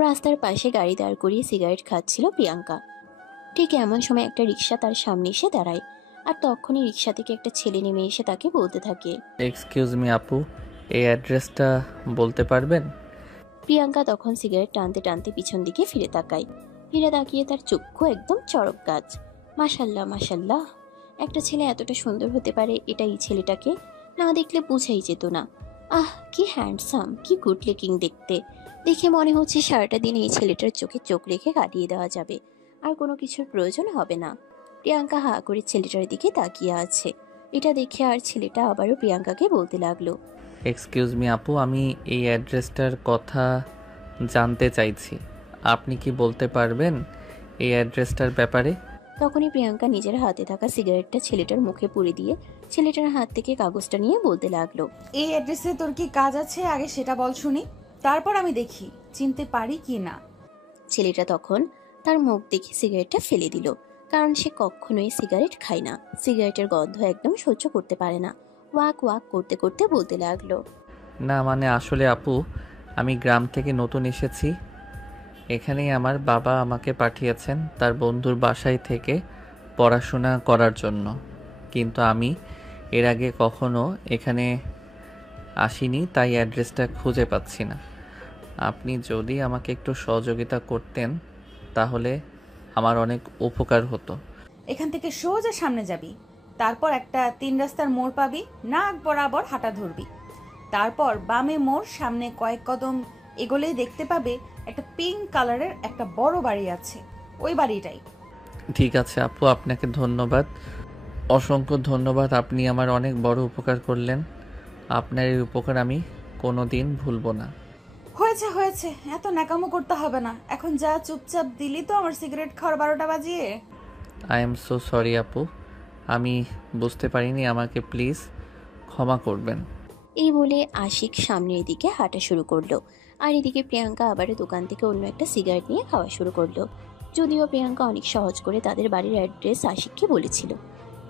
রাস্তার পাশে গাড়ি দাঁড় করিয়ে সিগারেট খাচ্ছিল প্রিয়াঙ্কা। ঠিক এমন সময় একটা রিক্সা তার সামনে এসে দাঁড়ায়। আর তখনই রিক্সা থেকে একটা ছেলে নেমে এসে তাকে বলতে থাকে। এক্সকিউজ মি আপু, এই অ্যাড্রেসটা বলতে পারবেন? প্রিয়াঙ্কা তখন সিগারেট টানতে টানতে পিছন দিকে ফিরে তাকায়। ফিরে তাকিয়ে তার চক্ষু একদম চড়ক গাছ। মাশাল্লাহ মাশাল্লাহ, একটা ছেলে এতটা সুন্দর হতে পারে এটা এই ছেলেটাকে না দেখলে বোঝাই যেত না। আহ, কি হ্যান্ডসাম, কি গুড লুকিং দেখতে। দেখে মনে হচ্ছে সারাটা দিন এই ছেলেটার চোখে চোখ রেখে কাটিয়ে দেওয়া যাবে, আর কোনো কিছুর প্রয়োজন হবে না। প্রিয়াঙ্কা হা করে ছেলেটার দিকে তাকিয়ে আছে। এটা দেখে আর ছেলেটা আবারও প্রিয়াঙ্কাকে বলতে লাগলো। এক্সকিউজ মি আপু, আমি এই অ্যাড্রেসটার কথা জানতে চাইছি। আপনি কি বলতে পারবেন এই অ্যাড্রেসটার ব্যাপারে? তখনই প্রিয়াঙ্কা নিজের হাতে থাকা সিগারেটটা ছেলেটার মুখে পুরে দিয়ে ছেলেটার হাত থেকে কাগজটা নিয়ে বলতে লাগলো। এই অ্যাড্রেসে তোর কি কাজ আছে আগে সেটা বল শুনি, তারপর আমি দেখি চিনতে পারি কি না। ছেলেটা তখন তার মুখ দেখে সিগারেটটা ফেলে দিল, কারণ সে কখনোই সিগারেট খায় না, সিগারেটের গন্ধ একদম সহ্য করতে পারে না। ওয়াক ওয়াক করতে করতে বলতে লাগলো। না মানে আসলে আপু, আমি গ্রাম থেকে নতুন এসেছি। এখানেই আমার বাবা আমাকে পাঠিয়েছেন তার বন্ধুর বাসায় থেকে পড়াশোনা করার জন্য। কিন্তু আমি এর আগে কখনো এখানে আসিনি, তাই অ্যাড্রেসটা খুঁজে পাচ্ছি না। আপনি যদি আমাকে একটু সহযোগিতা করতেন তাহলে আমার অনেক উপকার হতো। এখান থেকে সোজা সামনে যাবি, তারপর একটা 3 রাস্তার মোড় পাবি, নাক বরাবর হাঁটা ধরবি, তারপর বামে মোড়, সামনে কয়েক কদম এগোলেই দেখতে পাবে একটা পিঙ্ক কালারের একটা বড় বাড়ি আছে, ওই বাড়িটাই। ঠিক আছে আপু, আপনাকে ধন্যবাদ, অসংখ্য ধন্যবাদ। আপনি আমার অনেক বড় উপকার করলেন। আপনার এই উপকার আমি কোনো দিন ভুলব না। হয়েছে হয়েছে, এত ন্যাকামো করতে হবে না, এখন যা, চুপচাপ দিলি তো আমার সিগারেট খাওয়ার 12টা বাজিয়ে। আই এম সো সরি আপু, আমি বুঝতে পারিনি, আমাকে প্লিজ ক্ষমা করবেন। এই বলে আশিক সামনের দিকে হাঁটা শুরু করলো। আর এদিকে প্রিয়াঙ্কা আবারও দোকান থেকে অন্য একটা সিগারেট নিয়ে খাওয়া শুরু করলো। যদিও প্রিয়াঙ্কা অনেক সহজ করে তাদের বাড়ির অ্যাড্রেস আশিককে বলেছিল,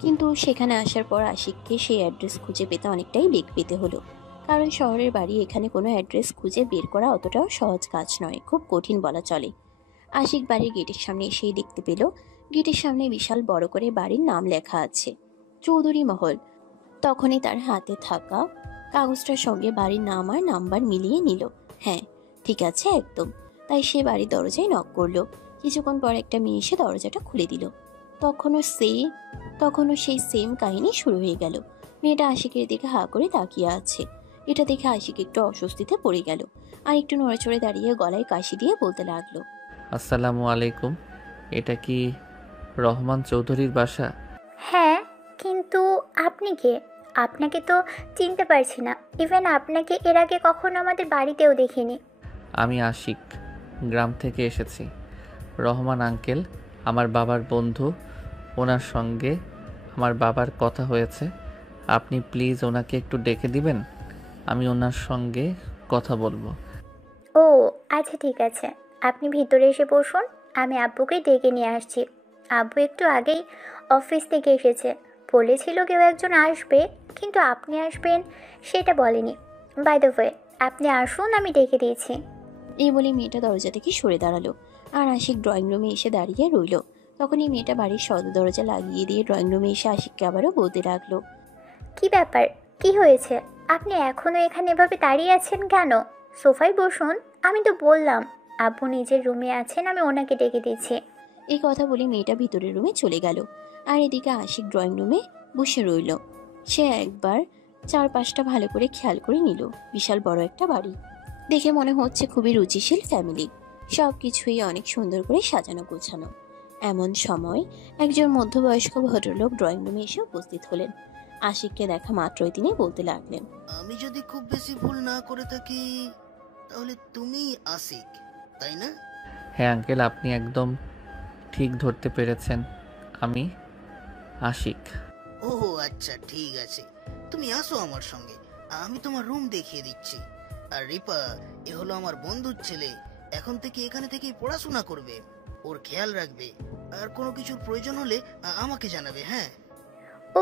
কিন্তু সেখানে আসার পর আশিককে সেই অ্যাড্রেস খুঁজে পেতে অনেকটাই বেগ পেতে হলো। কারণ শহরের বাড়ি, এখানে কোনো অ্যাড্রেস খুঁজে বের করা অতটাও সহজ কাজ নয়, খুব কঠিন বলা চলে। আশিক বাড়ির গেটের সামনে এসেই দেখতে পেল গেটের সামনে বিশাল বড় করে বাড়ির নাম লেখা আছে, চৌধুরী মহল। তখনই তার হাতে থাকা কাগজটার সঙ্গে বাড়ির নাম আর নাম্বার মিলিয়ে নিল। হ্যাঁ, ঠিক আছে একদম। তাই সে বাড়ির দরজায় নক করলো। কিছুক্ষণ পর একটা মেয়ে এসে দরজাটা খুলে দিল। তখনও সেই তখনও সেই সেম কাহিনী শুরু হয়ে গেল। মেয়েটা আশিকের দিকে হা করে তাকিয়ে আছে। এটা দেখে আশিক একটু অস্বস্তিতে পড়ে গেল, আর একটু নড়েচড়ে দাঁড়িয়ে গলায় কাশি দিয়ে বলতে লাগলো। আসসালামু আলাইকুম, এটা কি রহমান চৌধুরীর বাসা? হ্যাঁ, কিন্তু আপনি কে? আপনাকে তো চিনতে পারছি না। ইভেন আপনাকে এর আগে কখনো আমাদের বাড়িতেও দেখিনি। আমি আশিক, গ্রাম থেকে এসেছি। রহমান আঙ্কেল আমার বাবার বন্ধু, ওনার সঙ্গে আমার বাবার কথা হয়েছে। আপনি প্লিজ ওনাকে একটু ডেকে দিবেন, আমি ওনার সঙ্গে কথা বলবো। ও আচ্ছা, ঠিক আছে, আপনি ভিতরে এসে বসুন, আমি আব্বুকে ডেকে নিয়ে আসছি। আব্বু একটু আগেই অফিস থেকে এসেছে, বলেছিল কেউ একজন আসবে, কিন্তু আপনি আসবেন সেটা বলেনি। বাই দ্য ওয়ে, আপনি আসুন, আমি ডেকে দিয়েছি। এই বলে মেয়েটা দরজা থেকে সরে দাঁড়ালো, আর আশিক ড্রয়িং রুমে এসে দাঁড়িয়ে রইল। তখনই মেয়েটা বাড়ির সদর দরজা লাগিয়ে দিয়ে ড্রয়িং রুমে এসে আশিককে আবারও বলতে লাগলো। কি ব্যাপার, কি হয়েছে? আপনি এখনো এখানে এভাবে দাঁড়িয়ে আছেন কেন? সোফায় বসুন, আমি তো বললাম আব্বু নিজের রুমে আছেন, আমি ওনাকে ডেকে দিচ্ছি। এই কথা বলে মেয়েটা ভিতরের রুমে চলে গেল। আর এদিকে আশিক ড্রয়িং রুমে বসে রইল। সে একবার চারপাশটা ভালো করে খেয়াল করে নিল। বিশাল বড় একটা বাড়ি, দেখে মনে হচ্ছে খুবই রুচিশীল ফ্যামিলি। সব কিছুই অনেক সুন্দর করে সাজানো গোছানো। এমন সময় একজন মধ্যবয়স্ক ভদ্রলোক ড্রয়িং রুমে এসে উপস্থিত হলেন। আশিককে দেখা মাত্রই তিনি বলতে লাগলেন। আমি যদি খুব বেশি ভুল না করে থাকি তাহলে তুমি আশিক, তাই না? হ্যাঁ আঙ্কেল, আপনি একদম ঠিক ধরতে পেরেছেন, আমি আশিক। ও আচ্ছা, ঠিক আছে, তুমি আসো আমার সঙ্গে, আমি তোমার রুম দেখিয়ে দিচ্ছি। আর রিপা, এ হলো আমার বন্ধুর ছেলে, এখন থেকে এখানে থেকেই পড়াশোনা করবে, ওর খেয়াল রাখবে, আর কোনো কিছুর প্রয়োজন হলে আমাকে জানাবে। হ্যাঁ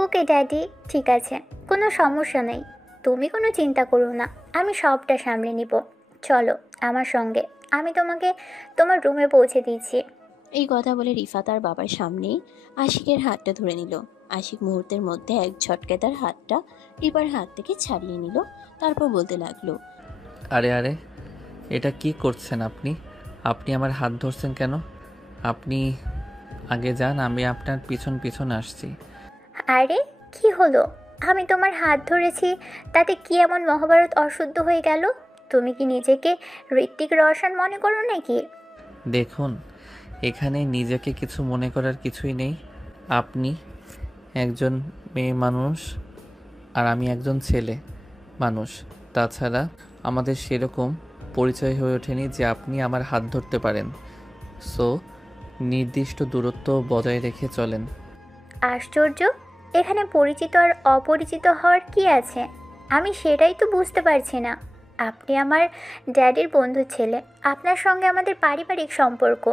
ওকে ড্যাডি, ঠিক আছে, কোনো সমস্যা নেই। তুমি কোনো চিন্তা করো না, আমি সবটা সামলে নিব। চলো আমার সঙ্গে, আমি তোমাকে তোমার রুমে পৌঁছে দিচ্ছি। এই কথা বলে রিফা তার বাবার সামনেই আশিকের হাতটা ধরে নিল। আশিক মুহূর্তের মধ্যে এক ঝটকায় তার হাতটা রিপার হাত থেকে ছাড়িয়ে নিল। তারপর বলতে লাগলো, আরে আরে, এটা কি করছেন আপনি? আপনি আমার হাত ধরছেন কেন? আপনি আগে যান, আমি আপনার পিছন পিছন আসছি। আরে কি হলো? আমি তোমার হাত ধরেছি, তাতে কি এমন মহাভারত অশুদ্ধ হয়ে গেল? তুমি কি নিজেকে ঋত্বিক রোশন মনে করো নাকি? দেখুন, এখানে নিজেকে কিছু মনে করার কিছুই নেই। আপনি একজন মেয়ে মানুষ আর আমি একজন ছেলে মানুষ। তাছাড়া আমাদের সেরকম পরিচয় হয়ে ওঠেনি যে আপনি আমার হাত ধরতে পারেন। সো নির্দিষ্ট দূরত্ব বজায় রেখে চলেন। আশ্চর্য, এখানে পরিচিত আর অপরিচিত হওয়ার কি আছে? আমি সেটাই তো বুঝতে পারছি না। আপনি আমার ড্যাডির বন্ধুর ছেলে, আপনার সঙ্গে আমাদের পারিবারিক সম্পর্ক।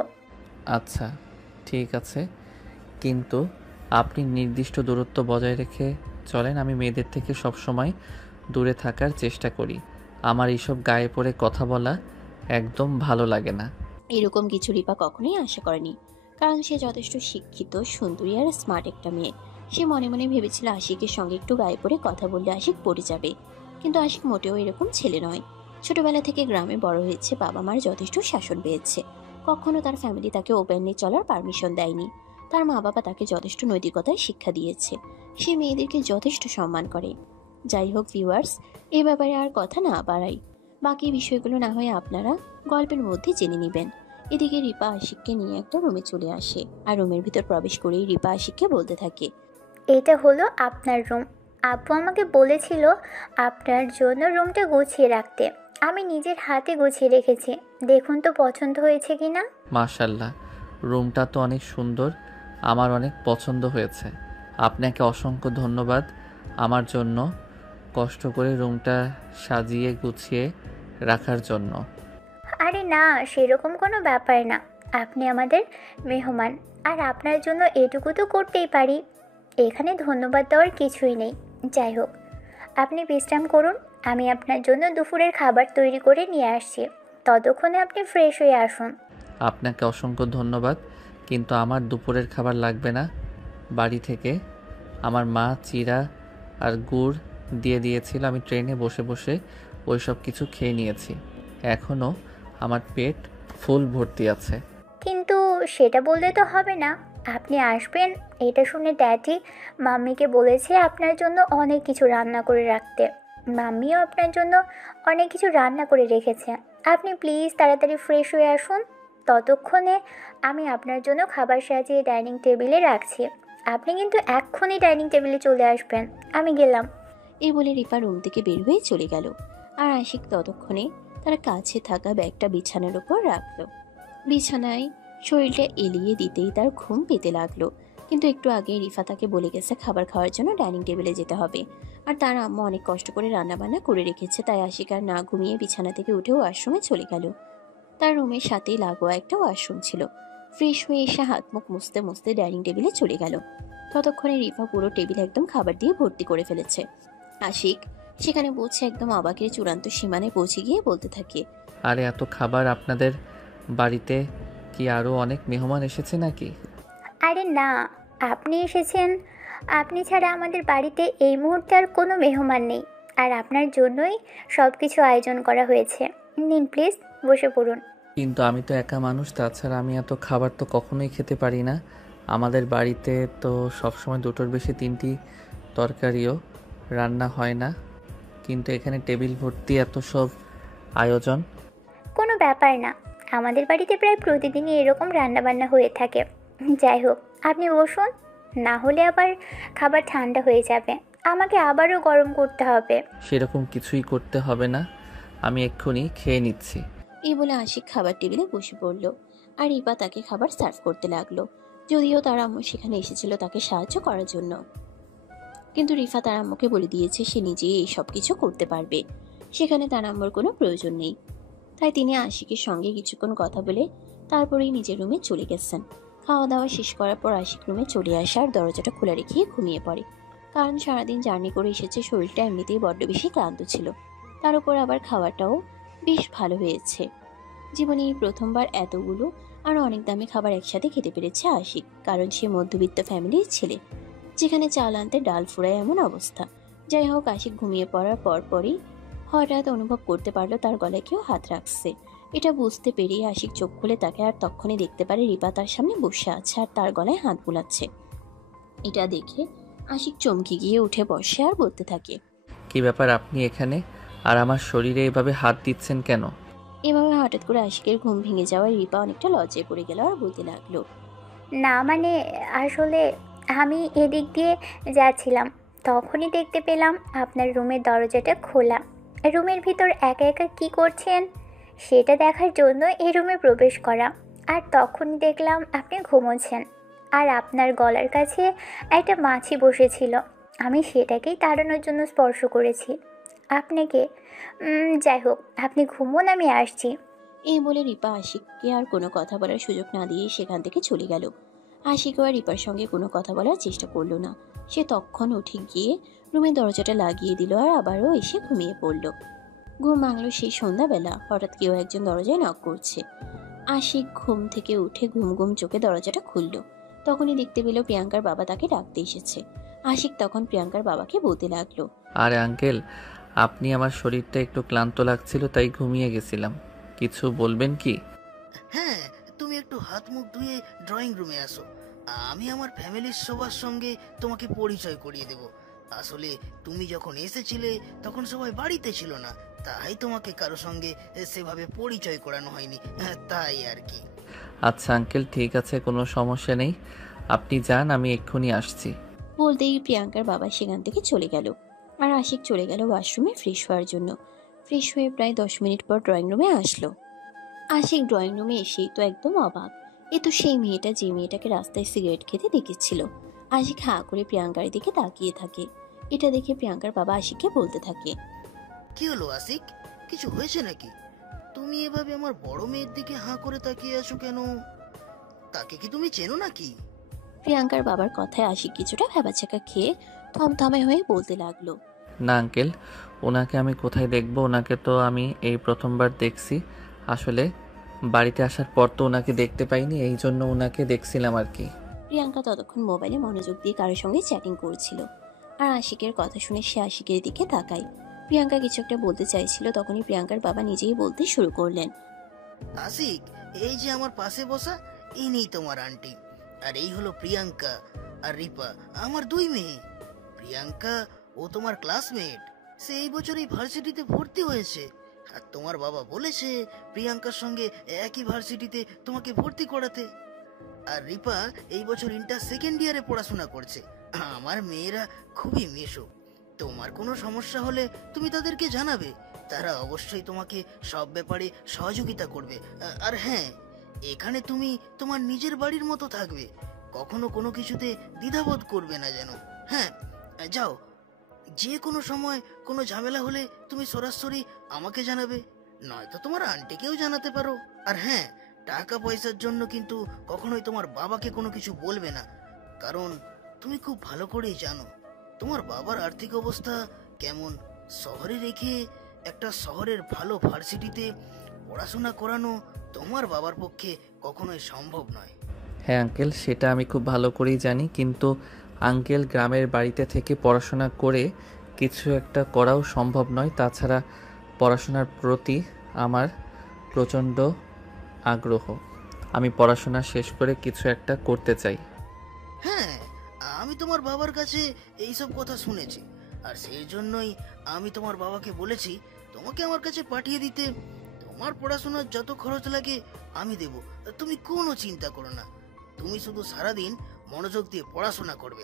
আচ্ছা ঠিক আছে, কিন্তু আপনি নির্দিষ্ট দূরত্ব বজায় রেখে চলেন। আমি মেয়েদের থেকে সবসময় দূরে থাকার চেষ্টা করি। আমার এইসব গায়ে পড়ে কথা বলা একদম ভালো লাগে না। এরকম কিছু রিপা কখনোই আশা করেনি, কারণ সে যথেষ্ট শিক্ষিত, সুন্দরী আর স্মার্ট একটা মেয়ে। সে মনে মনে ভেবেছিল আশিকের সঙ্গে একটু গায়ে পড়ে কথা বললে আশিক পড়ে যাবে, কিন্তু আশিক মোটেও এরকম ছেলে নয়। ছোটবেলা থেকে গ্রামে বড় হয়েছে, বাবা মার যথেষ্ট শাসন পেয়েছে। কখনো তার ফ্যামিলি তাকে ওপেনলি চলার পারমিশন দেয়নি। তার মা বাবা তাকে যথেষ্ট নৈতিকতার শিক্ষা দিয়েছে। সে মেয়েদেরকে যথেষ্ট সম্মান করে। যাই হোক ভিউয়ার্স, এ ব্যাপারে আর কথা না বাড়াই, বাকি বিষয়গুলো না হয় আপনারা গল্পের মধ্যে জেনে নেবেন। এদিকে রিপা আশিককে নিয়ে একটা রুমে চলে আসে, আর রুমের ভিতর প্রবেশ করেই রিপা আশিককে বলতে থাকে, এটা হলো আপনার রুম। আব্বু আমাকে বলেছিল আপনার জন্য রুমটা গুছিয়ে রাখতে। আমি নিজের হাতে গুছিয়ে রেখেছি, দেখুন তো পছন্দ হয়েছে কিনা। মাশাল্লাহ, রুমটা তো অনেক সুন্দর, আমার অনেক পছন্দ হয়েছে। আপনাকে অসংখ্য ধন্যবাদ আমার জন্য কষ্ট করে রুমটা সাজিয়ে গুছিয়ে রাখার জন্য। আরে না, সেরকম কোনো ব্যাপার না। আপনি আমাদের মেহমান, আর আপনার জন্য এটুকু তো করতেই পারি। এখানে ধন্যবাদ দেওয়ার কিছুই নেই। যাই হোক, আপনি বিশ্রাম করুন, আমি আপনার জন্য দুপুরের খাবার তৈরি করে নিয়ে আসছি। ততক্ষণে আপনি ফ্রেশ হয়ে আসুন। আপনাকে অসংখ্য ধন্যবাদ, কিন্তু আমার দুপুরের খাবার লাগবে না। বাড়ি থেকে আমার মা চিড়া আর গুড় দিয়ে দিয়েছিল, আমি ট্রেনে বসে বসে ওই সব কিছু খেয়ে নিয়েছি। এখনও আমার পেট ফুল ভর্তি আছে। কিন্তু সেটা বললে তো হবে না। আপনি আসবেন এটা শুনে ড্যাডি মাম্মিকে বলেছে আপনার জন্য অনেক কিছু রান্না করে রাখতে। মাম্মিও আপনার জন্য অনেক কিছু রান্না করে রেখেছে। আপনি প্লিজ তাড়াতাড়ি ফ্রেশ হয়ে আসুন। ততক্ষণে আমি আপনার জন্য খাবার সাজিয়ে ডাইনিং টেবিলে রাখছি। আপনি কিন্তু এক্ষুনি ডাইনিং টেবিলে চলে আসবেন। আমি গেলাম। এই বলে রিপা রুম থেকে বের হয়ে চলে গেল, আর আশিক ততক্ষণে তার কাছে থাকা ব্যাগটা বিছানার উপর রাখলো। বিছানায় শরীরটা এলিয়ে দিতেই তার ঘুম পেতে লাগলো। কিন্তু একটু আগে রিফা তাকে বলে গেছে খাবার খাওয়ার জন্য ডাইনিং টেবিলে যেতে হবে, আর তার আম্মা অনেক কষ্ট করে রান্নাবান্না করে রেখেছে। তাই আশিক আর না ঘুমিয়ে বিছানা থেকে উঠে ওয়াশরুমে চলে গেল। তার রুমের সাথেই লাগোয়া একটা ওয়াশরুম ছিল। ফ্রেশ হয়ে এসে হাত মুখ মুছতে মুছতে ডাইনিং টেবিলে চলে গেল। ততক্ষণে রিফা পুরো টেবিল একদম খাবার দিয়ে ভর্তি করে ফেলেছে। আশিক সেখানে পৌঁছে একদম অবাকের চূড়ান্ত সীমানায় পৌঁছে গিয়ে বলতে থাকে, আরে এত খাবার! আপনাদের বাড়িতে কি আরও অনেক মেহমান এসেছে নাকি? আরে না, আপনি এসেছেন। আপনি ছাড়া আমাদের বাড়িতে এই মুহূর্তে আর কোনো মেহমান নেই, আর আপনার জন্যই সব কিছু আয়োজন করা হয়েছে। নিন প্লিজ, বসে পড়ুন। কিন্তু আমি তো একা মানুষ, তাছাড়া আমি এত খাবার তো কখনোই খেতে পারি না। আমাদের বাড়িতে তো সবসময় দুটোর বেশি তিনটি তরকারিও রান্না হয় না, কিন্তু এখানে টেবিল ভর্তি এত সব আয়োজন। কোনো ব্যাপার না, আমাদের বাড়িতে প্রায় প্রতিদিনই এরকম রান্নাবান্না হয়ে থাকে। যাই হোক, আপনি বসুন, না হলে আবার খাবার ঠান্ডা হয়ে যাবে, আমাকে আবারও গরম করতে হবে। সেরকম কিছুই করতে হবে না, আমি এক্ষুনি খেয়ে নিচ্ছি। এই বলে আশিক খাবার টেবিলে বসে পড়ল, আর রিপা তাকে খাবার সার্ভ করতে লাগলো। যদিও তার আম্মু সেখানে এসেছিল তাকে সাহায্য করার জন্য, কিন্তু রিফা তার আম্মুকে বলে দিয়েছে সে নিজেই এই সব কিছু করতে পারবে, সেখানে তার আম্মুর কোনো প্রয়োজন নেই। তাই তিনি আশিকের সঙ্গে কিছুক্ষণ কথা বলে তারপরেই নিজের রুমে চলে গেছেন। খাওয়া দাওয়া শেষ করার পর আশিক রুমে চলে আসে আর দরজাটা খোলা রেখে ঘুমিয়ে পড়ে, কারণ সারাদিন জার্নি করে এসেছে, শরীরটা এমনিতেই বড্ড বেশি ক্লান্ত ছিল, তার উপর আবার খাওয়াটাও বেশ ভালো হয়েছে। জীবনে এই প্রথমবার এতগুলো আর অনেক দামি খাবার একসাথে খেতে পেরেছে আশিক, কারণ সে মধ্যবিত্ত ফ্যামিলির ছেলে, যেখানে চাল আনতে ডাল ফুরায় এমন অবস্থা। যাই হোক, আশিক ঘুমিয়ে পড়ার পরপরই হঠাৎ অনুভব করতে পারলো তার গলায় কেউ হাত রাখছে। এটা বুঝতে পেরিয়ে আশিক চোখ খুলে তাকে, আর তখনই দেখতে পারে রিপা তার সামনে বসে আছে আর তার গলায় হাত বুলাচ্ছে। এটা দেখে আশিক চমকে গিয়ে উঠে বসে আর বলতে থাকে, কি ব্যাপার, আপনি এখানে আর আমার শরীরে এভাবে হাত দিচ্ছেন কেন? এভাবে হঠাৎ করে আশিকের ঘুম ভেঙে যাওয়ায় রিপা অনেকটা লজ্জায় পড়ে গেল আর বলতে লাগলো, না মানে আসলে আমি এদিক দিয়ে যাচ্ছিলাম, তখনই দেখতে পেলাম আপনার রুমের দরজাটা খোলা। রুমের ভিতর একা একা কী করছেন সেটা দেখার জন্য এই রুমে প্রবেশ করা। আর তখনই দেখলাম আপনি ঘুমোচ্ছেন আর আপনার গলার কাছে একটা মাছি বসেছিল। আমি সেটাকেই তাড়ানোর জন্য স্পর্শ করেছি আপনাকে। যাই হোক, আপনি ঘুমোন, আমি আসছি। এই বলে রিপা আশিককে আর কোনো কথা বলার সুযোগ না দিয়ে সেখান থেকে চলে গেল। আশিকও আর রিপার সঙ্গে কোনো কথা বলার চেষ্টা করলো না। সে তখন উঠে গিয়ে রুমের দরজাটা লাগিয়ে দিল আর আবারও এসে ঘুমিয়ে পড়ল। ঘুম ভাঙলো সেই সন্ধ্যাবেলা, হঠাৎ কেউ একজন দরজায় নক করছে। আশিক ঘুম থেকে উঠে ঘুম ঘুম চোখে দরজাটা খুলল। তখনই দেখতে পেল প্রিয়াঙ্কার বাবা তাকে ডাকতে এসেছে। আশিক তখন প্রিয়াঙ্কার বাবাকে বলতে লাগলো, আরে আঙ্কেল, আপনি, আমার শরীরটা একটু ক্লান্ত লাগছিল তাই ঘুমিয়ে গেছিলাম, কিছু বলবেন কি? হ্যাঁ, তুমি একটু হাত মুখ ধুয়ে ড্রয়িং রুমে আসো। আমি আমার ফ্যামিলির সবার সঙ্গে তোমাকে পরিচয় করিয়ে দেব। আসলে তুমি যখন এসেছিলে তখন সবাই বাড়িতে ছিল না, তাই তোমাকে কারো সঙ্গে সেভাবে পরিচয় করানো হয়নি, তাই আর কি। আচ্ছা আঙ্কেল, ঠিক আছে, কোনো সমস্যা নেই, আপনি যান, আমি এক্ষুনি আসছি। বলতেই প্রিয়াঙ্কার বাবা সেখান থেকে চলে গেল। আর আশিক চলে গেল ওয়াশরুমে ফ্রেশ হওয়ার জন্য। ফ্রেশ হয়ে প্রায় 10 মিনিট পর ড্রয়িং রুমে আসলো। আশিক ড্রয়িং রুমে এসেই তো একদম অবাক। এ তো সেই মেয়েটা যে মেয়েটাকে রাস্তায় সিগারেট খেতে দেখেছিল। আশিক হাঁ করে প্রিয়াঙ্কার দিকে তাকিয়ে থাকে। এটা দেখে প্রিয়াঙ্কার বাবা আশিককে বলতে থাকে, কি হলো আশিক, কিছু হয়েছে নাকি? তুমি এভাবে আমার বড় মেয়ের দিকে হাঁ করে তাকিয়ে আছো কেন? তাকে কি তুমি চেনো নাকি? প্রিয়াঙ্কার বাবার কথায় আশিক কিছুটা ভ্যাবাচ্যাকা খেয়ে থমথমে হয়ে বলতে লাগলো, না আঙ্কেল, ওনাকে আমি কোথায় দেখবো, ওনাকে তো আমি এই প্রথমবার দেখছি। আসলে বাড়িতে আসার পর তো ওনাকে দেখতে পাইনি, এই জন্য ওনাকে দেখছিলাম আর কি। প্রিয়াঙ্কা ততক্ষণ মোবাইলে মনোযোগ দিয়ে কারোর সঙ্গে চ্যাটিং করছিল। আর আশিকের কথা শুনে সে আশিকের দিকে তাকায়। প্রিয়াঙ্কা কিছু একটা বলতে চাইছিল, তখনই প্রিয়াঙ্কার বাবা নিজেই বলতে শুরু করলেন, আশিক, এই যে আমার পাশে বসা, ইনি তোমার আন্টি। আর এই হলো প্রিয়াঙ্কা আর রিপা, আমার দুই মেয়ে। প্রিয়াঙ্কা ও তোমার ক্লাসমেট, সে এই বছর এই ভার্সিটিতে ভর্তি হয়েছে। আর তোমার বাবা বলেছে প্রিয়াঙ্কার সঙ্গে একই ভার্সিটিতে তোমাকে ভর্তি করাতে। আর রিপা এই বছর ইন্টার সেকেন্ড ইয়ারে পড়াশোনা করছে। আমার মেয়েরা খুবই মিশুক। তোমার কোনো সমস্যা হলে তুমি তাদেরকে জানাবে, তারা অবশ্যই তোমাকে সব ব্যাপারে সহযোগিতা করবে। আর হ্যাঁ, এখানে তুমি তোমার নিজের বাড়ির মতো থাকবে, কখনো কোনো কিছুতে দ্বিধাবোধ করবে না যেন। হ্যাঁ, যাও, যে কোনো সময় কোনো ঝামেলা হলে তুমি সরাসরি আমাকে জানাবে, নয়তো তোমার আন্টিকেও জানাতে পারো। আর হ্যাঁ, টাকা পয়সার জন্য কিন্তু কখনোই তোমার বাবাকে কোনো কিছু বলবে না, কারণ তুমি খুব ভালো করেই জানো তোমার বাবার আর্থিক অবস্থা কেমন। শহরে রেখে একটা শহরের ভালো ভার্সিটিতে পড়াশোনা করানো তোমার বাবার পক্ষে কখনোই সম্ভব নয়। হ্যাঁ আঙ্কেল, সেটা আমি খুব ভালো করেই জানি, কিন্তু আঙ্কেল, গ্রামের বাড়িতে থেকে পড়াশোনা করে কিছু একটা করাও সম্ভব নয়। তাছাড়া পড়াশোনার প্রতি আমার প্রচণ্ড আগ্রহ, আমি পড়াশোনা শেষ করে কিছু একটা করতে চাই। হ্যাঁ, আমি তোমার বাবার কাছে এইসব কথা শুনেছি, আর সেই জন্যই আমি তোমার বাবাকে বলেছি তোমাকে আমার কাছে পাঠিয়ে দিতে। তোমার পড়াশোনার যত খরচ লাগে আমি দেব, তুমি কোনো চিন্তা করো না। তুমি শুধু সারাদিন মনোযোগ দিয়ে পড়াশোনা করবে,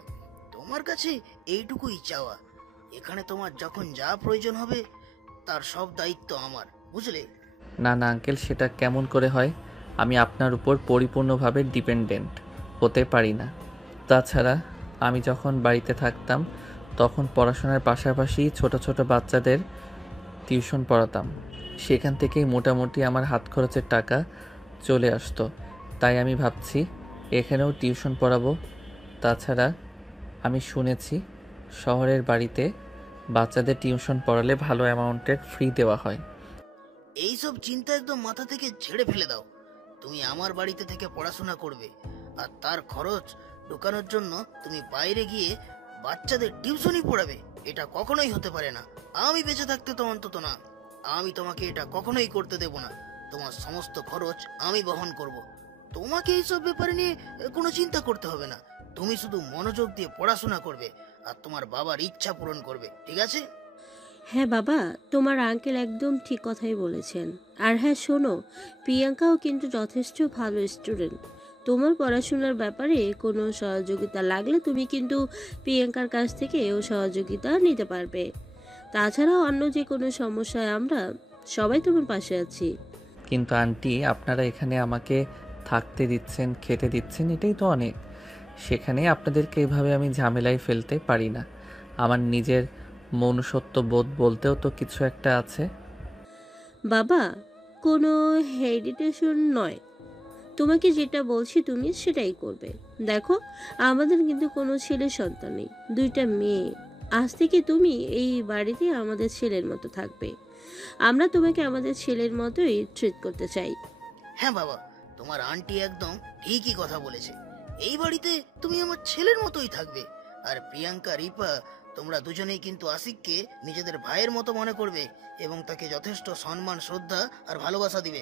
তোমার কাছে এইটুকুই চাওয়া। এখানে তোমার যখন যা প্রয়োজন হবে তার সব দায়িত্ব আমার, বুঝলে? না না আঙ্কেল, সেটা কেমন করে হয়? আমি আপনার উপর পরিপূর্ণভাবে ডিপেন্ডেন্ট হতে পারি না। তাছাড়া আমি যখন বাড়িতে থাকতাম তখন পড়াশোনার পাশাপাশি ছোট ছোট বাচ্চাদের টিউশন পড়াতাম, সেখান থেকেই মোটামুটি আমার হাত খরচের টাকা চলে আসতো। তাই আমি ভাবছি এখানেও টিউশন পড়াবো। তাছাড়া আমি শুনেছি শহরের বাড়িতে বাচ্চাদের টিউশন পড়ালে ভালো অ্যামাউন্টের ফ্রি দেওয়া হয়। এইসব চিন্তা একদম মাথা থেকে ঝেড়ে ফেলে দাও। তুমি আমার বাড়িতে থেকে পড়াশোনা করবে, আর তার খরচ ঢোকানোর জন্য তুমি বাইরে গিয়ে বাচ্চাদের টিউশনই পড়াবে। এটা কখনোই হতে পারে না। আমি বেঁচে থাকতে তো অন্তত না। আমি তোমাকে এটা কখনোই করতে দেব না। তোমার সমস্ত খরচ আমি বহন করব। তোমাকে এইসব ব্যাপারে নিয়ে কোনো চিন্তা করতে হবে না। তুমি শুধু মনোযোগ দিয়ে পড়াশোনা করবে আর তোমার বাবার ইচ্ছা পূরণ করবে, ঠিক আছে? হ্যাঁ বাবা, তোমার আঙ্কেল একদম ঠিক কথাই বলেছেন। আর হ্যাঁ শোনো, প্রিয়াঙ্কাও কিন্তু যথেষ্ট ভালো স্টুডেন্ট। তোমার পড়াশোনার ব্যাপারে কোনো সহযোগিতা লাগলে তুমি কিন্তু প্রিয়াঙ্কার কাছ থেকেও সহযোগিতা নিতে পারবে। তাছাড়াও অন্য যে কোনো সমস্যায় আমরা সবাই তোমার পাশে আছি। কিন্তু আন্টি, আপনারা এখানে আমাকে থাকতে দিচ্ছেন, খেতে দিচ্ছেন, এটাই তো অনেক। সেখানে আপনাদেরকে এভাবে আমি ঝামেলায় ফেলতে পারি না। আমার নিজের মনুষ্যত্ব বোধ বলতেও তো কিছু একটা আছে। বাবা, কোনো হেডিটেশন নয়, তোমাকে যেটা বলছি তুমি সেটাই করবে। দেখো, আমাদের কিন্তু কোনো ছেলে সন্তান নেই, দুইটা মেয়ে। আজ থেকে তুমি এই বাড়িতে আমাদের ছেলের মতো থাকবে। আমরা তোমাকে আমাদের ছেলের মতোই ট্রিট করতে চাই। হ্যাঁ বাবা, তোমার আন্টি একদম ঠিকই কথা বলেছে। এই বাড়িতে তুমি আমার ছেলের মতোই থাকবে। আর প্রিয়াঙ্কা, রিপা, তোমরা দুজনেই কিন্তু আশিককে নিজেদের ভাইয়ের মতো মনে করবে এবং তাকে যথেষ্ট সম্মান, শ্রদ্ধা আর ভালোবাসা দিবে।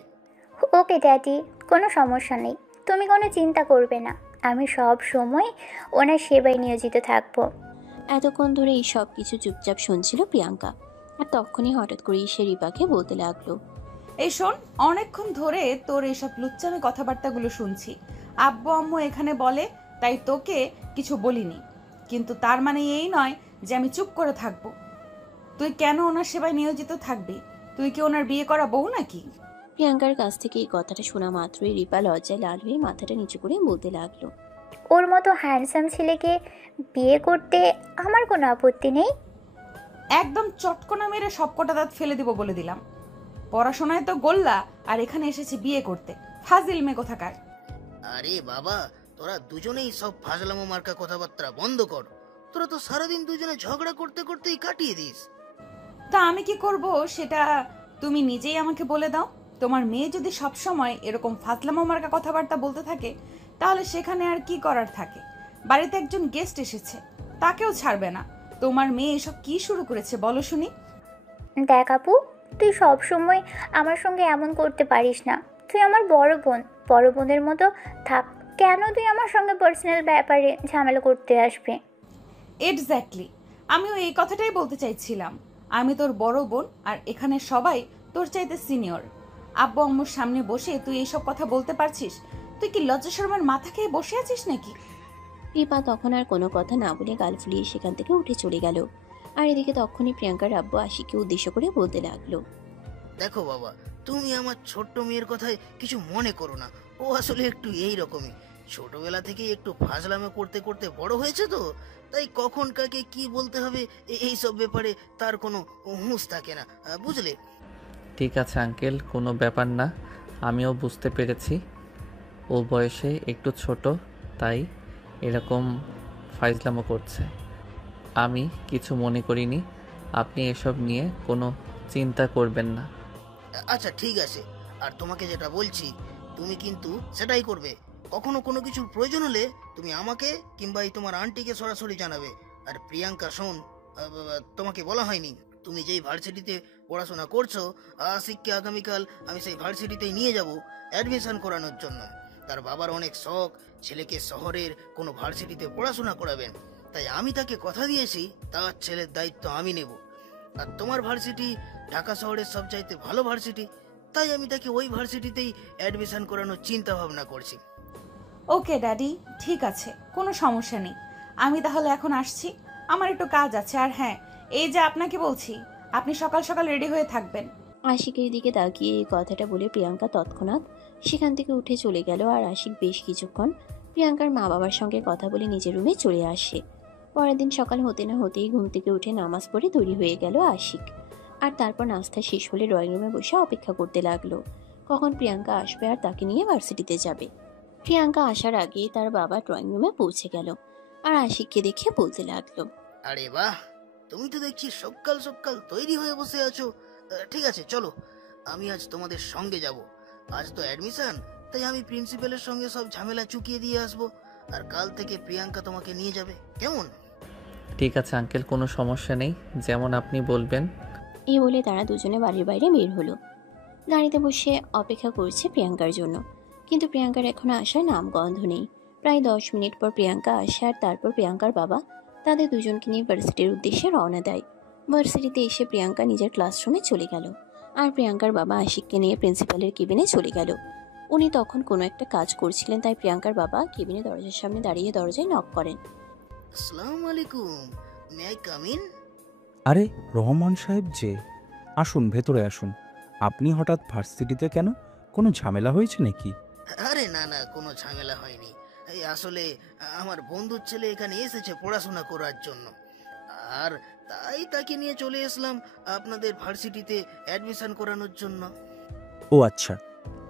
ওকে ড্যাডি, কোনো সমস্যা নেই, তুমি কোনো চিন্তা করবে না। আমি সব সময় ওনার সেবায় নিয়োজিত থাকবো। এতক্ষণ ধরে এই সব কিছু চুপচাপ শুনছিল প্রিয়াঙ্কা। আর তখনই হঠাৎ করে সে রিপাকে বলতে লাগলো, এই শোন, অনেকক্ষণ ধরে তোর এইসব লুচ্চামি কথাবার্তাগুলো শুনছি। আব্বু আম্মু এখানে বলে তাই তোকে কিছু বলিনি, কিন্তু তার মানে এই নয় যে আমি চুপ করে থাকবো। তুই কেন ওনার সেবায় নিয়োজিত থাকবি? তুই কি ওনার বিয়ে করা বউ নাকি? প্রিয়াঙ্কার কাছ থেকে এই কথাটা শোনা মাত্রই রিপা লজ্জায় লাল হয়ে মাথাটা নিচু করে বলতে লাগলো, ওর মতো হ্যান্ডসাম ছেলেকে বিয়ে করতে আমার কোনো আপত্তি নেই। একদম চটকনা মেরে সব কটা দাঁত ফেলে দিব বলে দিলাম। পড়াশোনায় তো গোল্লা, আর এখানে এসেছে বিয়ে করতে। ফাজিল মেয়ে কোথাকার। আরে বাবা, তোরা দুজনেই সব ফাজলামো মার্কা কথাবার্তা বন্ধ কর। তোরা তো সারাদিন দুজনে ঝগড়া করতে করতেই কাটিয়ে দিস। তা আমি কি করব সেটা তুমি নিজেই আমাকে বলে দাও। তোমার মেয়ে যদি সব সময় এরকম ফাজলামো মার্কা কথাবার্তা বলতে থাকে, তাহলে সেখানে আর কি করার থাকে? বাড়িতে একজন গেস্ট এসেছে, তাকেও ছাড়বে না। তোমার মেয়ে এসব কি শুরু করেছে বলো শুনি। দেখ আপু, তুই সব সময় আমার সঙ্গে এমন করতে পারিস না। তুই আমার বড় বোন, বড় বোনের মতো থাক। কেন তুই আমার সঙ্গে পার্সোনাল ব্যাপারে ঝামেলা করতে আসবে? এক্স্যাক্টলি, আমিও এই কথাটাই বলতে চাইছিলাম। আমি তোর বড় বোন, আর এখানে সবাই তোর চাইতে সিনিয়র। আব্বু আম্মুর সামনে বসে তুই এইসব কথা বলতে পারছিস? তুই কি লজ্জা শরমের মাথা খেয়ে বসে আছিস নাকি? রিপা তখন আর কোনো কথা না বলে গাল ফুলিয়ে সেখান থেকে উঠে চলে গেল। আর এদিকে তখনই প্রিয়াঙ্কার আব্বু আশিককে উদ্দেশ্য করে বলতে লাগলো, দেখো বাবা, তুমি আমার ছোট্ট মেয়ের কথায় কিছু মনে করো না। ও আসলে একটু এই রকমই। ছোটবেলা থেকেই একটু ফাজলামো করতে করতে বড় হয়েছে তো, তাই কখন কাকে কি বলতে হবে এই সব ব্যাপারে তার কোনো হুঁশ থাকে না, বুঝলে? ঠিক আছে আঙ্কেল, কোনো ব্যাপার না। আমিও বুঝতে পেরেছি ও বয়সে একটু ছোট, তাই এরকম ফাইজলামো করছে। আমি কিছু মনে করিনি। আপনি এসব নিয়ে কোনো চিন্তা করবেন না। আচ্ছা ঠিক আছে। আর তোমাকে যেটা বলছি তুমি কিন্তু সেটাই করবে। কখনো কোনো কিছুর প্রয়োজন হলে তুমি আমাকে কিংবা এই তোমার আন্টিকে সরাসরি জানাবে। আর প্রিয়াঙ্কা শোন, তোমাকে বলা হয়নি তুমি যেই ভার্সিটিতে পড়াশোনা করছো, আশিককে আগামীকাল আমি সেই ভার্সিটিতেই নিয়ে যাব অ্যাডমিশন করানোর জন্য। তার বাবার অনেক শখ ছেলেকে শহরের কোনো ভার্সিটিতে পড়াশোনা করাবেন, তাই আমি তাকে কথা দিয়েছি তার ছেলের দায়িত্ব আমি নেব। আর তোমার ভার্সিটি ঢাকা শহরের সবচাইতে ভালো ভার্সিটি, তাই আমি তাকে ওই ভার্সিটিতেই অ্যাডমিশন করানোর চিন্তা ভাবনা করছি। ওকে ড্যাডি, ঠিক আছে, কোনো সমস্যা নেই। আমি তাহলে এখন আসছি, আমার একটু কাজ আছে। আর হ্যাঁ, এই যে আপনাকে বলছি, আপনি সকাল সকাল রেডি হয়ে থাকবেন। আশিকের দিকে তাকিয়ে এই কথাটা বলে প্রিয়াঙ্কা তৎক্ষণাৎ সেখান থেকে উঠে চলে গেল। আর আশিক বেশ কিছুক্ষণ প্রিয়াঙ্কার মা বাবার সঙ্গে কথা বলে নিজের রুমে চলে আসে। পরের দিন সকাল হতে না হতেই ঘুম থেকে উঠে নামাজ পড়ে তৈরি হয়ে গেল আশিক। আর তারপর নাস্তা শেষ হলে ড্রয়িং রুমে বসে অপেক্ষা করতে লাগলো কখন প্রিয়াঙ্কা আসবে আর তাকে নিয়ে ভার্সিটিতে যাবে। প্রিয়াঙ্কা আসার আগেই তার বাবা ড্রয়িং রুমে পৌঁছে গেল আর আশিককে দেখে বলতে লাগলো, আরে বাহ, তুমি তো দেখছি সকাল সকাল তৈরি হয়ে বসে আছো। ঠিক আছে চলো, আমি আজ তোমাদের সঙ্গে যাব। আজ তো অ্যাডমিশন, তাই আমি প্রিন্সিপালের সঙ্গে সব ঝামেলা চুকিয়ে দিয়ে আসবো, আর কাল থেকে প্রিয়াঙ্কা তোমাকে নিয়ে যাবে, কেমন? ঠিক আছে আঙ্কেল, কোনো সমস্যা নেই, যেমন আপনি বলবেন। এই বলে তারা দুজনে বাড়ির বাইরে বের হলো। গাড়িতে বসে অপেক্ষা করছে প্রিয়াঙ্কার জন্য, কিন্তু প্রিয়াঙ্কার এখনো আসার নাম গন্ধ নেই। প্রায় 10 মিনিট পর প্রিয়াঙ্কা আসে, আর তারপর প্রিয়াঙ্কার বাবা তাদের দুজনকে নিয়ে ভার্সিটির উদ্দেশ্যে রওনা দেয়। ভার্সিটিতে এসে প্রিয়াঙ্কা নিজের ক্লাসরুমে চলে গেল, আর প্রিয়াঙ্কার বাবা আশিককে নিয়ে প্রিন্সিপালের কেবিনে চলে গেল। উনি তখন কোনো একটা কাজ করছিলেন, তাই প্রিয়াঙ্কার বাবা কেবিনে দরজার সামনে দাঁড়িয়ে দরজায় নক করেন। আসসালামু আলাইকুম, মে আই কাম ইন? আরে রহমান সাহেব যে, আসুন ভেতরে আসুন। আপনি হঠাৎ ভার্সিটিতে কেন? কোনো ঝামেলা হয়েছে নাকি? আরে না না, কোনো ঝামেলা হয়নি। এই আসলে আমার বন্ধুর ছেলে এখানে এসেছে পড়াশোনা করার জন্য, আর তাই তাকে নিয়ে চলে এসলাম আপনাদের ভার্সিটিতে অ্যাডমিশন করানোর জন্য। ও আচ্ছা,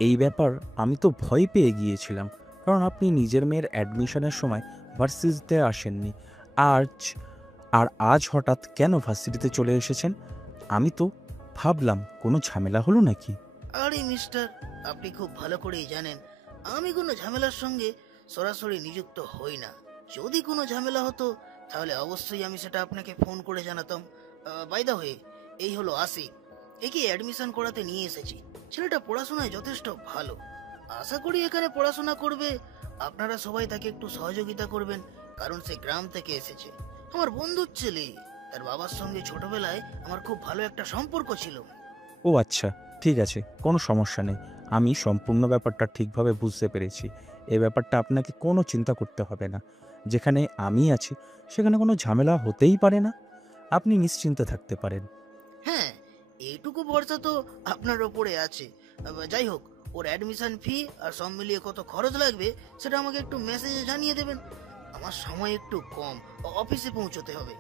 এই ব্যাপার। আমি তো ভয় পেয়ে গিয়েছিলাম, কারণ আপনি নিজের মেয়ের অ্যাডমিশনের সময় ভার্সিটিতে আসেননি। আজ হঠাৎ কেন ভার্সিটিতে চলে এসেছেন? আমি তো ভাবলাম কোনো ঝামেলা হলো নাকি। আরে মিস্টার, আপনি খুব ভালো করেই জানেন আমি কোনো ঝামেলার সঙ্গে সরাসরি নিযুক্ত হই না। যদি কোনো ঝামেলা হতো তাহলে অবশ্যই আমি সেটা আপনাকে ফোন করে জানাতাম। বাই দ্য ওয়ে, এই হলো আসিফ, একে অ্যাডমিশন করাতে নিয়ে এসেছি। ছেলেটা পড়াশোনায় যথেষ্ট ভালো, আশা করি এখানে পড়াশোনা করবে। আপনারা সবাই তাকে একটু সহযোগিতা করবেন, কারণ সে গ্রাম থেকে এসেছে। আমার বন্ধুর ছেলে, তার বাবার সঙ্গে ছোটবেলায় আমার খুব ভালো একটা সম্পর্ক ছিল। ও আচ্ছা, ঠিক আছে, কোনো সমস্যা নেই। আমি সম্পূর্ণ ব্যাপারটা ঠিকভাবে বুঝতে পেরেছি। এই ব্যাপারটা আপনাকে কোনো চিন্তা করতে হবে না। যেখানে আমি আছি সেখানে কোনো ঝামেলা হতেই পারে না। আপনি নিশ্চিন্তে থাকতে পারেন। হ্যাঁ, এইটুকু ভরসা তো আপনার ওপরে আছে। যাই হোক, ওর অ্যাডমিশন ফি আর সব মিলিয়ে কত খরচ লাগবে সেটা আমাকে একটু মেসেজে জানিয়ে দেবেন। আমার সময় একটু কম, অফিসে পৌঁছতে হবে।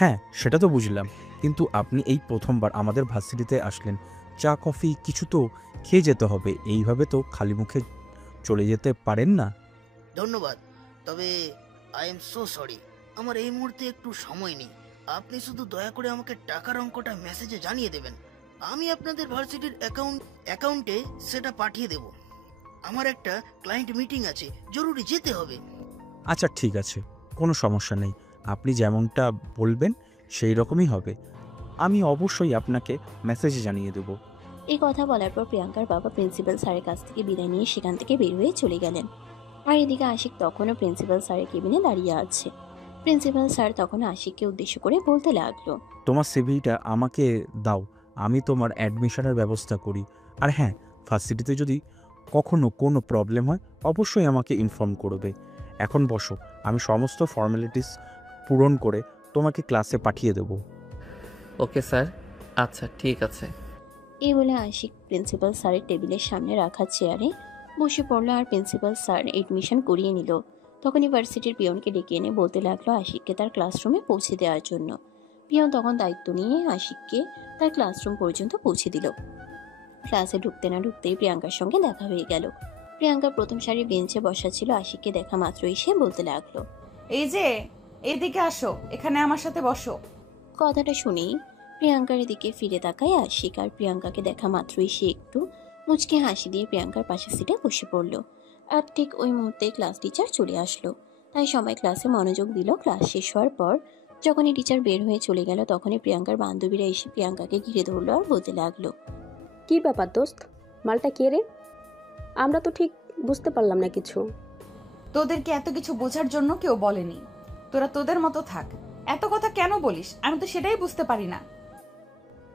হ্যাঁ, সেটা তো বুঝলাম, কিন্তু আপনি এই প্রথমবার আমাদের ভার্সিটিতে আসলেন, চা কফি কিছু তো খেয়ে যেতে হবে। এইভাবে তো খালি মুখে চলে যেতে পারেন না। ধন্যবাদ, তবে আই এম সো সরি, আমার এই মুহূর্তে একটু সময় নেই। আপনি শুধু দয়া করে আমাকে টাকার অঙ্কটা মেসেজে জানিয়ে দেবেন, আমি আপনাদের ভার্সিটির অ্যাকাউন্টে সেটা পাঠিয়ে দেব। আমার একটা ক্লায়েন্ট মিটিং আছে, জরুরি যেতে হবে। আচ্ছা ঠিক আছে, কোনো সমস্যা নেই। আপনি যেমনটা বলবেন সেই রকমই হবে। আমি অবশ্যই আপনাকে মেসেজে জানিয়ে দেব। এই কথা বলার পর প্রিয়াঙ্কার বাবা প্রিন্সিপাল স্যারের কাছ থেকে বিদায় নিয়ে সেখান থেকে বের হয়ে চলে গেলেন। আর এদিকে আশিক তখনও প্রিন্সিপাল স্যারের কেবিনে দাঁড়িয়ে আছে। প্রিন্সিপাল স্যার তখন আশিককে উদ্দেশ্য করে বলতে লাগলো, তোমার সিভিটা আমাকে দাও, আমি তোমার অ্যাডমিশনের ব্যবস্থা করি। আর হ্যাঁ, ভার্সিটিতে যদি কখনো কোনো প্রবলেম হয় অবশ্যই আমাকে ইনফর্ম করবে। এখন বসো, আমি সমস্ত ফর্মালিটিস পূরণ করে তোমাকে ক্লাসে পাঠিয়ে দেব। ওকে স্যার, আচ্ছা ঠিক আছে। এই বলে আশিক প্রিন্সিপাল স্যারের টেবিলের সামনে রাখা চেয়ারে বসে পড়লো, আর প্রিন্সিপাল স্যার এডমিশন করিয়ে নিল। তখন ইউনিভার্সিটির পিয়নকে ডেকে এনে বলতে লাগলো আশিককে তার ক্লাসরুমে পৌঁছে দেওয়ার জন্য। পিয়ন তখন দায়িত্ব নিয়ে আশিককে তার ক্লাসরুম পর্যন্ত পৌঁছে দিল। ক্লাসে ঢুকতে না ঢুকতেই প্রিয়াঙ্কার সঙ্গে দেখা হয়ে গেল। প্রিয়াঙ্কা প্রথম সারির বেঞ্চে বসা ছিল, আশিককে দেখা মাত্রই সে বলতে লাগলো, এই যে, এদিকে আসো, এখানে আমার সাথে বসো। কথাটা শুনেই প্রিয়াঙ্কার দিকে ফিরে তাকায় আশিক, আর প্রিয়াঙ্কাকে দেখা মাত্রই সে একটু মুচকে হাসি দিয়ে প্রিয়াঙ্কার পাশের সিটে বসে পড়ল। আর ঠিক ওই মুহূর্তে ক্লাস টিচার চলে আসলো, তাই সবাই ক্লাসে মনোযোগ দিল। ক্লাস শেষ হওয়ার পর যখনই টিচার বের হয়ে চলে গেল তখনই প্রিয়াঙ্কার বান্ধবীরা এসে প্রিয়াঙ্কাকে ঘিরে ধরলো আর বলতে লাগলো, কি ব্যাপার দোস্ত, মালটা কে রে? আমরা তো ঠিক বুঝতে পারলাম না কিছু। তোদেরকে এত কিছু বোঝার জন্য কেউ বলেনি, তোরা তোদের মতো থাক। এত কথা কেন বলিস আমি তো সেটাই বুঝতে পারি না।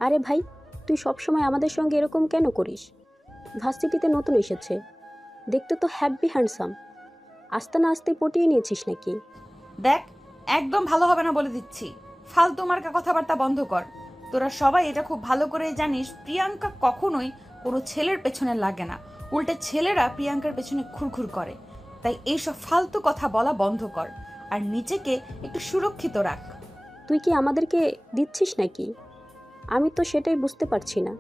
আরে ভাই, তুই সবসময় আমাদের সঙ্গে এরকম কেন করিস? ভার্সিটিতে নতুন এসেছে, দেখতে তো হ্যাপি হ্যান্ডসাম। আস্তে না আস্তে পটিয়ে নিয়েছিস নাকি? দেখ, একদম ভালো হবে না বলে দিচ্ছি। ফালতু মার্কা কথাবার্তা বন্ধ কর। তোরা সবাই এটা খুব ভালো করে জানিস, প্রিয়াঙ্কা কখনোই কোনো ছেলের পেছনে লাগে না, উল্টে ছেলেরা প্রিয়াঙ্কার পেছনে খুরখুর করে। তাই এইসব ফালতু কথা বলা বন্ধ কর আর নিজেকে একটু সুরক্ষিত রাখ। তুই কি আমাদেরকে দিচ্ছিস নাকি? আমি তো সেটাই বুঝতে পারছি না।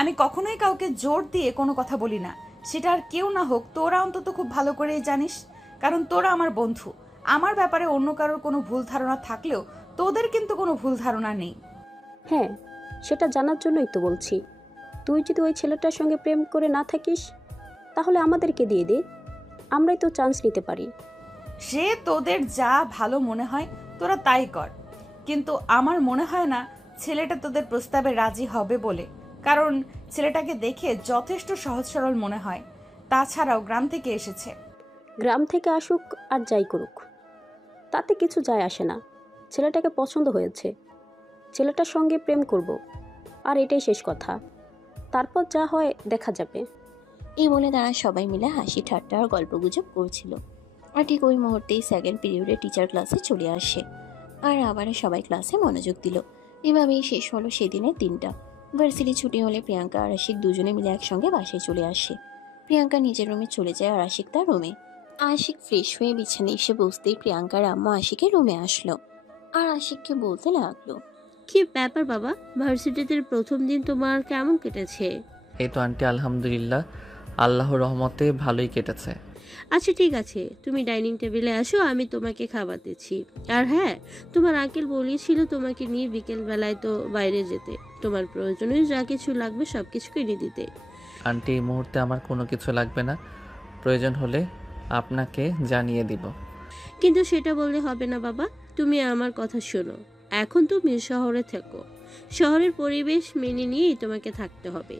আমি কখনোই কাউকে জোর দিয়ে কোনো কথা বলি না, সেটা আর কেউ না হোক তোরা অন্তত খুব ভালো করেই জানিস, কারণ তোরা আমার বন্ধু। আমার ব্যাপারে অন্য কারোর কোনো ভুল ধারণা থাকলেও তোদের কিন্তু কোনো ভুল ধারণা নেই। হ্যাঁ, সেটা জানার জন্যই তো বলছি। তুই যদি ওই ছেলেটার সঙ্গে প্রেম করে না থাকিস তাহলে আমাদেরকে দিয়ে দে, আমরাই তো চান্স নিতে পারি। সে তোদের যা ভালো মনে হয় তোরা তাই কর, কিন্তু আমার মনে হয় না ছেলেটা তোদের প্রস্তাবে রাজি হবে বলে, কারণ ছেলেটাকে দেখে যথেষ্ট সহজ সরল মনে হয়। তাছাড়াও গ্রাম থেকে এসেছে। গ্রাম থেকে আসুক আর যাই করুক, তাতে কিছু যায় আসে না। ছেলেটাকে পছন্দ হয়েছে, ছেলেটার সঙ্গে প্রেম করব, আর এটাই শেষ কথা। তারপর যা হয় দেখা যাবে। এই বলে তারা সবাই মিলে হাসি ঠাট্টা আর গল্পগুজব করছিল। আর ঠিক ওই মুহূর্তেই সেকেন্ড পিরিয়ডে টিচার ক্লাসে চলে আসে, আর আবার সবাই ক্লাসে মনোযোগ দিল। এভাবেই শেষ হলো সেদিনের দিনটা। ভার্সিটি ছুটি হলে প্রিয়াঙ্কা আর আশিক দুজনে মিলে একসঙ্গে বাসায় চলে আসে। প্রিয়াঙ্কা নিজের রুমে চলে যায় আর আশিক তার রুমে। আশিক ফ্রেশ হয়ে বিছানায় এসে বসতেই প্রিয়াঙ্কার আম্মু আশিকের রুমে আসলো আর আশিককে বলতে লাগলো, কি ব্যাপার বাবা, ভার্সিটিতে প্রথম দিন তোমার কেমন কেটেছে? এই তো আন্টি, আলহামদুলিল্লাহ, আল্লাহর রহমতে ভালোই কেটেছে। আচ্ছা ঠিক আছে, তুমি ডাইনিং টেবিলে আসো, আমি তোমাকে খাবার দিচ্ছি। আর হ্যাঁ, তোমার আঙ্কেল বলেছিল তোমাকে নিয়ে বিকেল বেলায় তো বাইরে যেতে, তোমার প্রয়োজনীয় যা কিছু লাগবে সব কিছু কিনে দিতে। আন্টি, এই মুহূর্তে আমার কোনো কিছু লাগবে না, প্রয়োজন হলে আপনাকে জানিয়ে দিব। কিন্তু সেটা বললে হবে না বাবা, তুমি আমার কথা শোনো। এখন তুমি শহরে থেকো, শহরের পরিবেশ মেনে নিয়েই তোমাকে থাকতে হবে।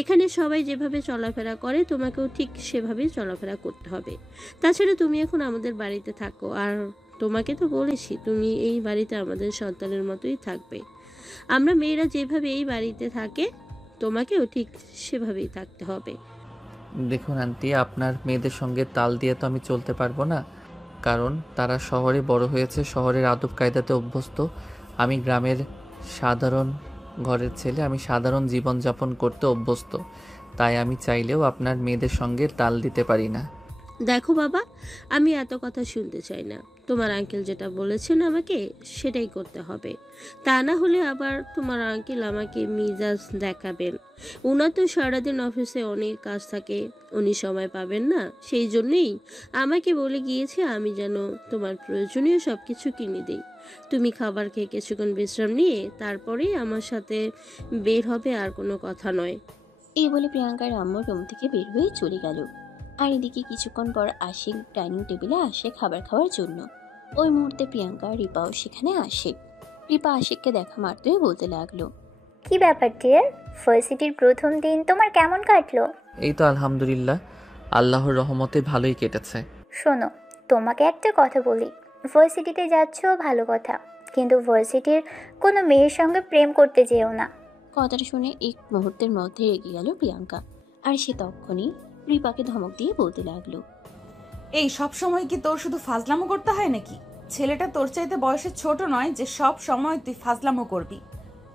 এখানে সবাই যেভাবে চলাফেরা করে তোমাকেও ঠিক সেভাবেই চলাফেরা করতে হবে। তাছাড়া তুমি এখন আমাদের বাড়িতে থাকো, আর তোমাকে তো বলেছি তুমি এই বাড়িতে আমাদের সন্তানের মতোই থাকবে। আমরা মেয়েরা যেভাবে এই বাড়িতে থাকে তোমাকেও ঠিক সেভাবেই থাকতে হবে। দেখুন আন্টি, আপনার মেয়েদের সঙ্গে তাল দিয়ে তো আমি চলতে পারবো না, কারণ তারা শহরে বড় হয়েছে, শহরের আদব কায়দাতে অভ্যস্ত। আমি গ্রামের সাধারণ ঘরের ছেলে, আমি সাধারণ জীবনযাপন করতে অভ্যস্ত, তাই আমি চাইলেও আপনার মেয়েদের সঙ্গে তাল দিতে পারি না। দেখো বাবা, আমি এত কথা শুনতে চাই না। তোমার আঙ্কেল যেটা বলেছেন আমাকে সেটাই করতে হবে, তা না হলে আবার তোমার আঙ্কেল আমাকে মিজাজ দেখাবেন। ওনার তো সারাদিন অফিসে অনেক কাজ থাকে, উনি সময় পাবেন না। সেই জন্যই আমাকে বলে গিয়েছে আমি যেন তোমার প্রয়োজনীয় সব কিছু কিনে দিই। তুমি খাবার খেয়ে কিছুক্ষণ বিশ্রাম নিয়ে তারপরেই আমার সাথে বের হবে, আর কোনো কথা নয়। এই বলে প্রিয়াঙ্কার আম্মু রুম থেকে বের হয়ে চলে গেল। আর এদিকে কিছুক্ষণ পর আশিক ডাইনিং টেবিলে আসে খাবার খাওয়ার জন্য। ওই মুহূর্তে প্রিয়াঙ্কা আর রিপাও সেখানে আসে। রিপা আশিককে দেখা মাত্রই বলতে লাগলো, কি ব্যাপার ডিয়ার, ভার্সিটির প্রথম দিন তোমার কেমন কাটলো? এই তো আলহামদুলিল্লাহ, আল্লাহর রহমতে ভালোই কেটেছে। শোনো, তোমাকে একটা কথা বলি। ভার্সিটিতে যাচ্ছ ভালো কথা, কিন্তু ভার্সিটির কোনো মেয়ের সঙ্গে প্রেম করতে যেও না। কথাটা শুনে এক মুহূর্তের মধ্যে রেগে গেল প্রিয়াঙ্কা। আর সে তখনই রিপাকে ধমক দিয়ে বলতে লাগলো, এই সব সময় কি তোর শুধু ফাজলামো করতে হয় নাকি? ছেলেটা তোর চাইতে বয়সে ছোট নয় যে সব সময় তুই ফাজলামো করবি।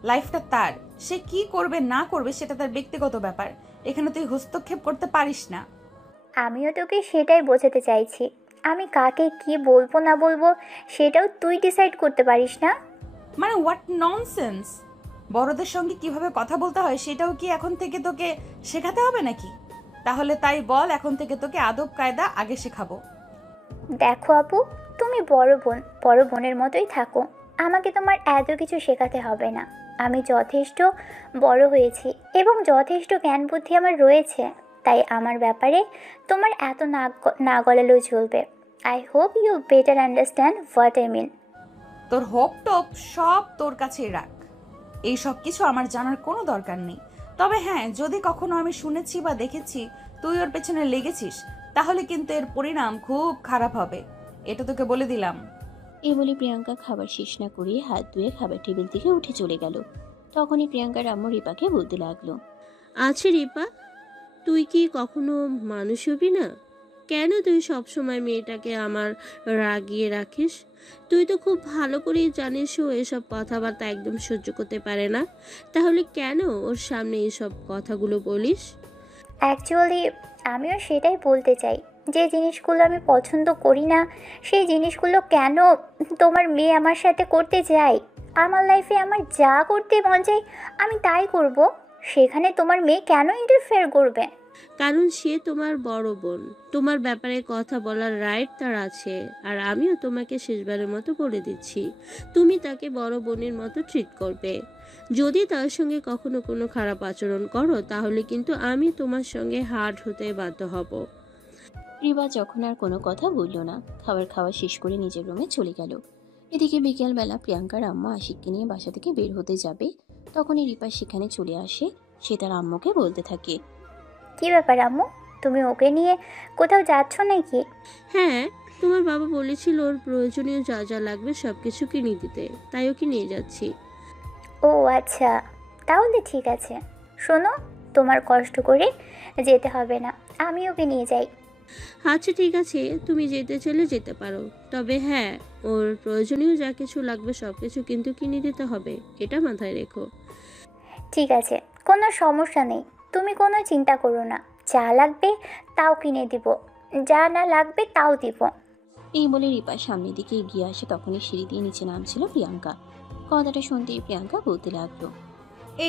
লাইফটা তার, সে কি করবে না করবে সেটা তার ব্যক্তিগত ব্যাপার, এখানে তুই হস্তক্ষেপ করতে পারিস না। আমিও তোকে সেটাই বোঝাতে চাইছি। আমি কাকে কি বলবো না বলবো সেটাও তুই ডিসাইড করতে পারিস না? মানে হোয়াট ননসেন্স! বড়দের সঙ্গে কিভাবে কথা বলতে হয় সেটাও কি এখন থেকে তোকে শেখাতে হবে নাকি? তাহলে তাই বল, এখন থেকে তোকে আদব কায়দা আগে শেখাবো। দেখো আপু, তুমি বড় বোনের মতোই থাকো। আমাকে তোমার এত কিছু শেখাতে হবে না। আমি যথেষ্ট বড় হয়েছি এবং যথেষ্ট জ্ঞান বুদ্ধি আমার রয়েছে, তাই আমার ব্যাপারে তোমার এত না গলালেও চলবে। I hope you better understand what I mean. তোর হোপ টোপ সব তোর কাছেই রাখ, এই সব কিছু আমার জানার কোনো দরকার নেই। তবে হ্যাঁ, যদি কখনো আমি শুনেছি বা দেখেছি তুই ওর পেছনে লেগেছিস, তাহলে কিন্তু এর পরিণাম খুব খারাপ হবে, এটা তোকে বলে দিলাম। এই বলে প্রিয়াঙ্কা খাবার শেষ না করিয়ে হাত ধুয়ে খাবার টেবিল থেকে উঠে চলে গেল। তখনই প্রিয়াঙ্কার আম্মু রিপাকে বলতে লাগলো, আচ্ছা রিপা, তুই কি কখনো মানুষ হবি না? কেন তুই সবসময় মেয়েটাকে আমার রাগিয়ে রাখিস? তুই তো খুব ভালো করেই জানিস ও এসব কথাবার্তা একদম সহ্য করতে পারে না, তাহলে কেন ওর সামনে এসব কথাগুলো বলিস? অ্যাকচুয়ালি আমিও সেটাই বলতে চাই, যে জিনিসগুলো আমি পছন্দ করি না সেই জিনিসগুলো কেন তোমার মেয়ে আমার সাথে করতে চায়। আমার লাইফে আমার যা করতে মন চায় আমি তাই করব, সেখানে তোমার মেয়ে কেন ইন্টারফেয়ার করবে? কারণ সে তোমার বড় বোন, তোমার ব্যাপারে কথা বলার রাইট তার আছে। আর আমিও তোমাকে শেষবারের মতো বলে দিচ্ছি, তুমি তাকে বড় বোনের মতো ট্রিট করবে। যদি তার সঙ্গে কখনো কোনো খারাপ আচরণ করো তাহলে কিন্তু আমি তোমার সঙ্গে হার্ড হতে বাধ্য হব। রিবা যখন আর কোনো কথা বলল না, খাবার খাওয়া শেষ করে নিজের রুমে চলে গেল। এদিকে বিকেলবেলা প্রিয়াঙ্কার আম্মা আশিককে নিয়ে বাসা থেকে বের হতে যাবে, তখনই রিপা সেখানে চলে আসে। সে তার আম্মুকে বলতে থাকে, কি ব্যাপার আম্মু, তুমি ওকে নিয়ে কোথাও যাচ্ছ নাকি? হ্যাঁ, তোমার বাবা বলেছিল ওর প্রয়োজনীয় যা যা লাগবে সব কিছু কিনে দিতে, তাই ওকে নিয়ে যাচ্ছি। ও আচ্ছা, তাহলে ঠিক আছে। শোনো, তোমার কষ্ট করে যেতে হবে না, আমি ওকে নিয়ে যাই। আচ্ছা ঠিক আছে, তুমি যেতে চাইলে যেতে পারো, তবে হ্যাঁ, ওর প্রয়োজনীয় যা কিছু লাগবে সব কিছু কিন্তু কিনে দিতে হবে, এটা মাথায় রেখো। ঠিক আছে, কোনো সমস্যা নেই, তুমি কোনো চিন্তা করো না। যা লাগবে তাও কিনে দিব, যা না লাগবে তাও দিব। এই বলে রিপা সামনের দিকে এগিয়ে আসে। তখনই সিঁড়ি দিয়ে নিচে নামছিল প্রিয়াঙ্কা। কথাটা শুনতেই প্রিয়াঙ্কা বলতে লাগলো,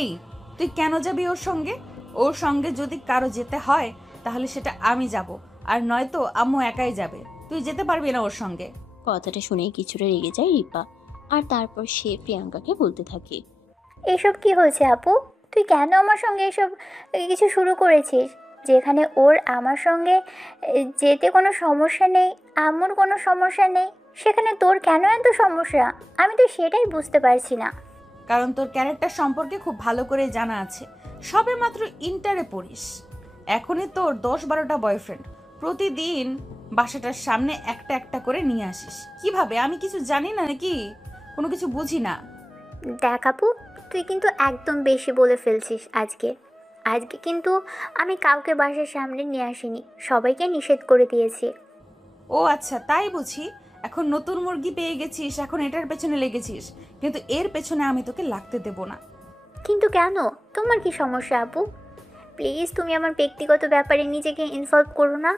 এই, তুই কেন যাবি ওর সঙ্গে? ওর সঙ্গে যদি কারো যেতে হয় তাহলে সেটা আমি যাব, আর নয়তো আম্মু একাই যাবে। তুই যেতে পারবি না ওর সঙ্গে। কথাটা শুনেই কিছুটা রেগে যায় রিপা, আর তারপর সে প্রিয়াঙ্কাকে বলতে থাকে, এসব কি হয়েছে আপু? তুই কেন আমার সঙ্গে এসব কিছু শুরু করেছিস? যেখানে ওর আমার সঙ্গে যেতে কোনো সমস্যা নেই, আম্মুর কোনো সমস্যা নেই, সেখানে তোর কেন এত সমস্যা? আমি তো সেটাই বুঝতে পারছি না। কারণ তোর ক্যারেক্টার সম্পর্কে খুব ভালো করে জানা আছে। সবে মাত্র ইন্টারে পড়িস, এখনই তোর 10-12টা বয়ফ্রেন্ড। প্রতিদিন বাসাটার সামনে একটা একটা করে নিয়ে আসিস। কিভাবে? আমি কিছু জানি না নাকি? কোনো কিছু বুঝি না। দেখ আপু, তুই কিন্তু একদম বেশি বলে ফেলছিস আজকে। আজকে কিন্তু আমি কাউকে বাসার সামনে নিয়ে আসিনি, সবাইকে নিষেধ করে দিয়েছি। ও আচ্ছা, তাই বুঝি। এখন নতুন মুরগি পেয়ে গেছিস, এখন এটার পেছনে লেগেছিস, কিন্তু এর পেছনে আমি তোকে লাগতে দেব না। কিন্তু কেন? তোমার কি সমস্যা আপু? প্লিজ তুমি আমার ব্যক্তিগত ব্যাপারে নিজেকে ইনভলভ করো না।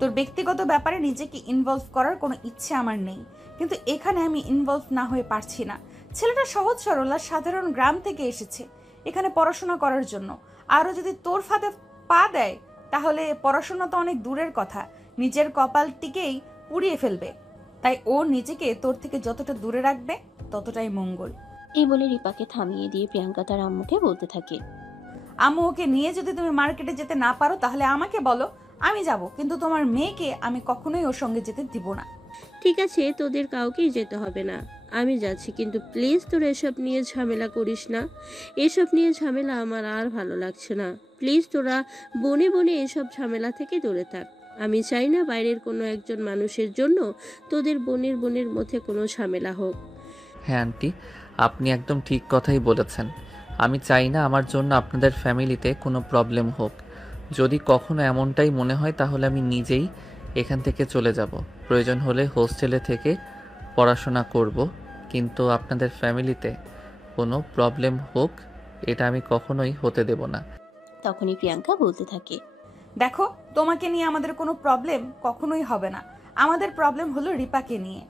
তোর ব্যক্তিগত ব্যাপারে নিজেকে ইনভলভ করার কোনো ইচ্ছে আমার নেই, কিন্তু এখানে আমি ইনভলভ না হয়ে পারছি না। ছেলেটা সহজ সরল আর সাধারণ গ্রাম থেকে এসেছে এখানে পড়াশোনা করার জন্য। আরও যদি তোর ফাঁদে পা দেয় তাহলে পড়াশোনা তো অনেক দূরের কথা, নিজের কপালটিকেই পুড়িয়ে ফেলবে। তাই ও নিজেকে তোর থেকে যতটা দূরে রাখবে ততটাই মঙ্গল। এই বলে রিপাকে থামিয়ে দিয়ে প্রিয়াঙ্কা তার আম্মুকে বলতে থাকে, আম্মু, ওকে নিয়ে যদি তুমি মার্কেটে যেতে না পারো তাহলে আমাকে বলো, আমি যাব, কিন্তু তোমার মেয়েকে আমি কখনোই ওর সঙ্গে যেতে দিব না। ঠিক আছে, তোদের কাউকেই যেতে হবে না, আমি যাচ্ছি, কিন্তু প্লিজ তোরা এসব নিয়ে ঝামেলা করিস না। এসব নিয়ে ঝামেলা আমার আর ভালো লাগছে না। প্লিজ তোরা বনে বনে এসব ঝামেলা থেকে দূরে থাক। আমি চাই না বাইরের কোনো একজন মানুষের জন্য তোদের বোনের মধ্যে কোনো ঝামেলা হোক। হ্যাঁ আন্টি, আপনি একদম ঠিক কথাই বলেছেন। আমি চাই না আমার জন্য আপনাদের ফ্যামিলিতে কোনো প্রবলেম হোক। যদি কখনো এমনটাই মনে হয় তাহলে আমি নিজেই এখান থেকে চলে যাব। প্রয়োজন হলে হোস্টেলে থেকে পড়াশোনা করব, কিন্তু আপনাদের ফ্যামিলিতে কোনো প্রবলেম হোক এটা আমি কখনোই হতে দেব না। তখনই প্রিয়াঙ্কা বলতে থাকে, দেখো, তোমাকে নিয়ে আমাদের কোনো প্রবলেম কখনোই হবে না। আমাদের প্রবলেম হলো রিপাকে নিয়ে।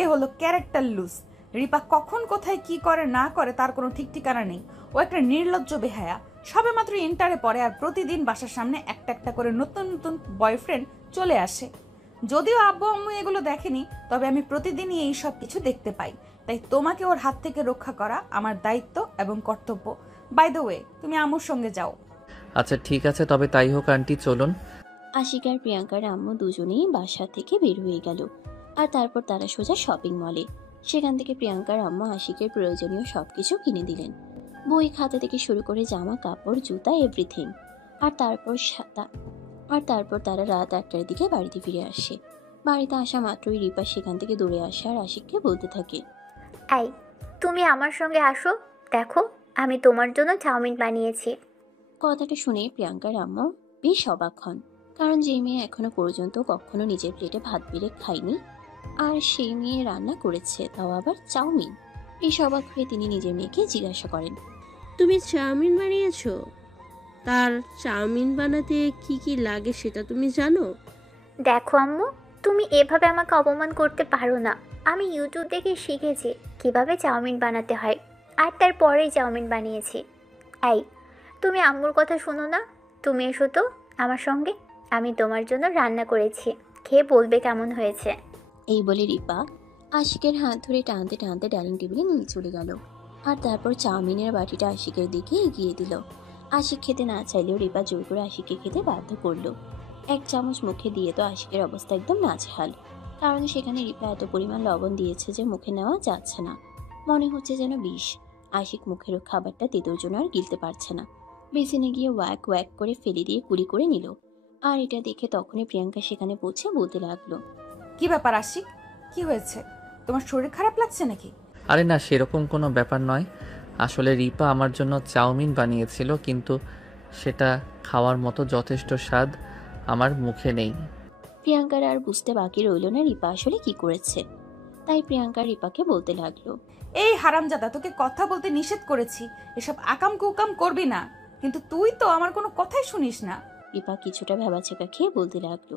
এ হলো ক্যারেক্টার লুজ। রিপা কখন কোথায় কি করে না করে তার কোনো ঠিক ঠিকানা নেই। ও একটা নির্লজ্জ বেহায়া। সবে মাত্র ইন্টারে পড়ে আর প্রতিদিন বাসার সামনে একটা একটা করে নতুন নতুন বয়ফ্রেন্ড চলে আসে। যদিও আব্বু আম্মু এগুলো দেখেনি, তবে আমি প্রতিদিনই এই সব কিছু দেখতে পাই। তাই তোমাকে ওর হাত থেকে রক্ষা করা আমার দায়িত্ব এবং কর্তব্য। বাই দ্য ওয়ে, তুমি আম্মুর সঙ্গে যাও। আচ্ছা ঠিক আছে, তবে তাই হোক আন্টি, চলুন। আশিক আর প্রিয়াঙ্কার আম্মু দুজনেই বাসা থেকে বের হয়ে গেল, আর তারপর তারা সোজা শপিং মলে। সেখান থেকে প্রিয়াঙ্কার আম্মা আশিকের প্রয়োজনীয় সবকিছু কিনে দিলেন, বই খাতা থেকে শুরু করে জামা কাপড় জুতা এভরিথিং। আর তারপর তারা রাত 1টার দিকে বাড়িতে ফিরে আসে। বাড়িতে আসা মাত্রই রিপা সেখান থেকে দৌড়ে আসে আর আশিককে বলতে থাকে, এই, তুমি আমার সঙ্গে আসো, দেখো আমি তোমার জন্য চাউমিন বানিয়েছি। কথাটা শুনে প্রিয়াঙ্কার আম্মা বেশ অবাক হন, কারণ যে মেয়ে এখনো পর্যন্ত কখনো নিজের প্লেটে ভাত বেড়ে খায়নি, আর সেই মেয়ে রান্না করেছে, তাও আবার চাউমিন। বেশ অবাক হয়ে তিনি নিজের মেয়েকে জিজ্ঞাসা করেন, তুমি চাউমিন বানিয়েছো? তার চাউমিন বানাতে কি কি লাগে সেটা তুমি জানো? দেখো আম্মু, তুমি এভাবে আমাকে অপমান করতে পারো না। আমি ইউটিউব দেখে শিখেছি কিভাবে চাউমিন বানাতে হয়, আর তারপরেই চাউমিন বানিয়েছি। এই, তুমি আম্মুর কথা শোনো না, তুমি এসো তো আমার সঙ্গে, আমি তোমার জন্য রান্না করেছি, খেয়ে বলবে কেমন হয়েছে। এই বলে রিপা আশিকের হাত ধরে টানতে টানতে ডাইনিং টেবিলে নিয়ে চলে গেল। আর তারপর চাউমিনের বাটিটা আশিকের দিকে এগিয়ে দিল। আশিক খেতে না চাইলেও রিপা জোর করে আশিককে খেতে বাধ্য করলো। এক চামচ মুখে দিয়ে তো আশিকের অবস্থা একদম নাজেহাল, কারণ সেখানে রিপা এত পরিমাণ লবণ দিয়েছে যে মুখে নেওয়া যাচ্ছে না, মনে হচ্ছে যেন বিষ। আশিক মুখের খাবারটা তেতোর জন্য আর গিলতে পারছে না, বেসিনে গিয়ে ওয়াক ওয়াক করে ফেলে দিয়ে কুড়ি করে নিল। আর এটা দেখে তখনই প্রিয়াঙ্কা সেখানে পৌঁছে বলতে লাগলো, কি ব্যাপার আশিক, কি হয়েছে? তোমার শরীর খারাপ লাগছে নাকি? আরে না, সেরকম কোনো ব্যাপার নয়। আসলে রিপা আমার জন্য চাউমিন বানিয়েছিল, কিন্তু সেটা খাওয়ার মতো যথেষ্ট স্বাদ আমার মুখে নেই। প্রিয়াঙ্কার আর বুঝতে বাকি রইল না রিপা আসলে কি করেছে। তাই প্রিয়াঙ্কা রিপাকে বলতে লাগলো, এই হারামজাদা, তোকে কথা বলতে নিষেধ করেছি, এসব আকাম কুকাম করবি না, কিন্তু তুই তো আমার কোনো কথাই শুনিস না। রিপা কিছুটা ভেবাচেকা খেয়ে বলতে লাগলো,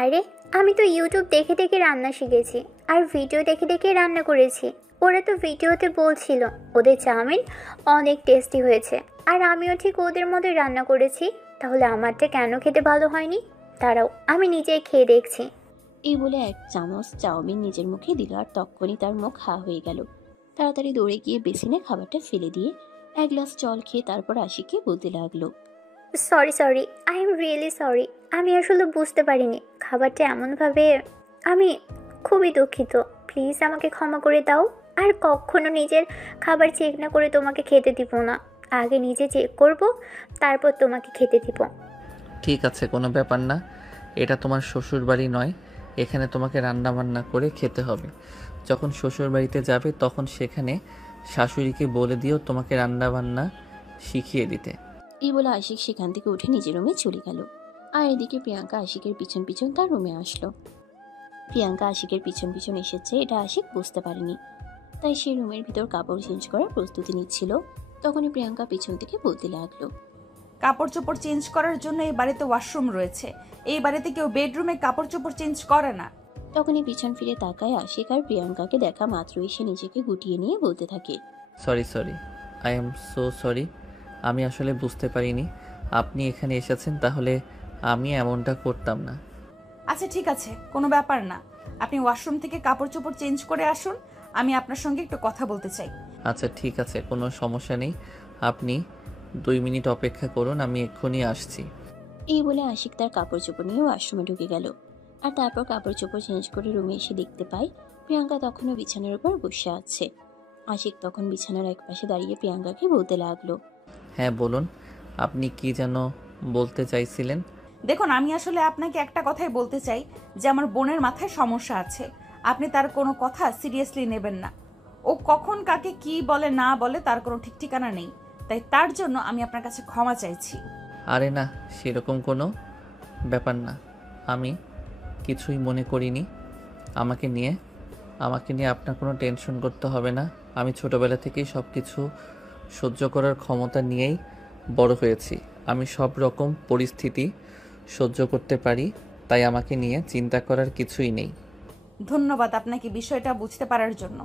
আরে আমি তো ইউটিউব দেখে দেখে রান্না শিখেছি, আর ভিডিও দেখে দেখে রান্না করেছি। ওরা তো ভিডিওতে বলছিল ওদের চাউমিন অনেক টেস্টি হয়েছে, আর আমিও ঠিক ওদের মতোই রান্না করেছি। তাহলে আমারটা কেন খেতে ভালো হয়নি? দাঁড়াও, আমি নিজেই খেয়ে দেখছি। এই বলে এক চামচ চাউমিন নিজের মুখে দিল, আর তখনই তার মুখ হা হয়ে গেল। তাড়াতাড়ি দৌড়ে গিয়ে বেসিনে খাবারটা ফেলে দিয়ে এক গ্লাস জল খেয়ে তারপর আশিককে বলতে লাগলো, sorry, I am really sorry. আমি আসলে বুঝতে পারিনি খাবারটা এমনভাবে। আমি খুবই দুঃখিত, প্লিজ আমাকে ক্ষমা করে দাও। আর কখনো নিজের খাবার চেক না করে তোমাকে খেতে দিব না। আগে নিজে চেক করব, তারপর তোমাকে খেতে দিব। ঠিক আছে, কোনো ব্যাপার না। এটা তোমার শ্বশুর বাড়ি নয়, এখানে তোমাকে রান্না বান্না করে খেতে হবে। যখন শ্বশুর বাড়িতে যাবে তখন সেখানে শাশুড়িকে বলে দিও তোমাকে রান্না বান্না শিখিয়ে দিতে। এই বলে আশিক সেখান থেকে উঠে নিজের রুমে চলে গেল। আর এদিকে প্রিয়াঙ্কা আশিকের পিছন পিছন তার রুমে আসলো। প্রিয়াঙ্কা আশিকের পিছন পিছন এসেছে এটা আশিক বুঝতে পারেনি, তাই সে রুমের ভিতর কাপড় চেঞ্জ করার প্রস্তুতি নিচ্ছিল। তখনই প্রিয়াঙ্কা পিছন থেকে বলতে লাগলো, কাপড় চোপড় চেঞ্জ করার জন্য এই বাড়িতে ওয়াশরুম রয়েছে, এই বাড়িতে কেউ বেডরুমে কাপড় চোপড় চেঞ্জ করে না। তখনই পিছন ফিরে তাকায় আশিক, আর প্রিয়াঙ্কাকে দেখা মাত্রই সে নিজেকে গুটিয়ে নিয়ে বলতে থাকে, sorry, I am so sorry. আমি আসলে বুঝতে পারিনি আপনি এখানে এসেছেন, তাহলে আমি এমনটা করতাম না। আচ্ছা ঠিক আছে, কোনো ব্যাপার না, আপনি ওয়াশরুম থেকে কাপড় চোপড় চেঞ্জ করে আসুন, আমি আপনার সঙ্গে একটু কথা বলতে চাই। আচ্ছা ঠিক আছে, কোনো সমস্যা নেই। আপনি 2 মিনিট অপেক্ষা করুন, আমি এক্ষুনি আসছি। এই বলে আশিক তার কাপড় চোপড় নিয়ে ওয়াশরুমে ঢুকে গেল। আর তারপর কাপড় চোপড় চেঞ্জ করে রুমে এসে দেখতে পায় প্রিয়াঙ্কা তখনও বিছানার উপর বসে আছে। আশিক তখন বিছানার এক পাশে দাঁড়িয়ে প্রিয়াঙ্কাকে বলতে লাগলো, হ্যাঁ বলুন, আপনি কি যেন বলতে চাইছিলেন? দেখুন, আমি আসলে আপনাকে একটা কথাই বলতে চাই যে আমার বোনের মাথায় সমস্যা আছে। আপনি তার কোনো কথা সিরিয়াসলি নেবেন না। ও কখন কাকে কি বলে না বলে তার কোনো ঠিক ঠিকানা নেই, তাই তার জন্য আমি আপনার কাছে ক্ষমা চাইছি। আরে না, সেরকম কোনো ব্যাপার না, আমি কিছুই মনে করিনি। আমাকে নিয়ে আপনার কোনো টেনশন করতে হবে না। আমি ছোটবেলা থেকেই সব কিছু সহ্য করার ক্ষমতা নিয়েই বড় হয়েছি। আমি সব রকম পরিস্থিতি সহ্য করতে পারি, তাই আমাকে নিয়ে চিন্তা করার কিছুই নেই। ধন্যবাদ আপনাকে বিষয়টা বুঝতে পারার জন্য।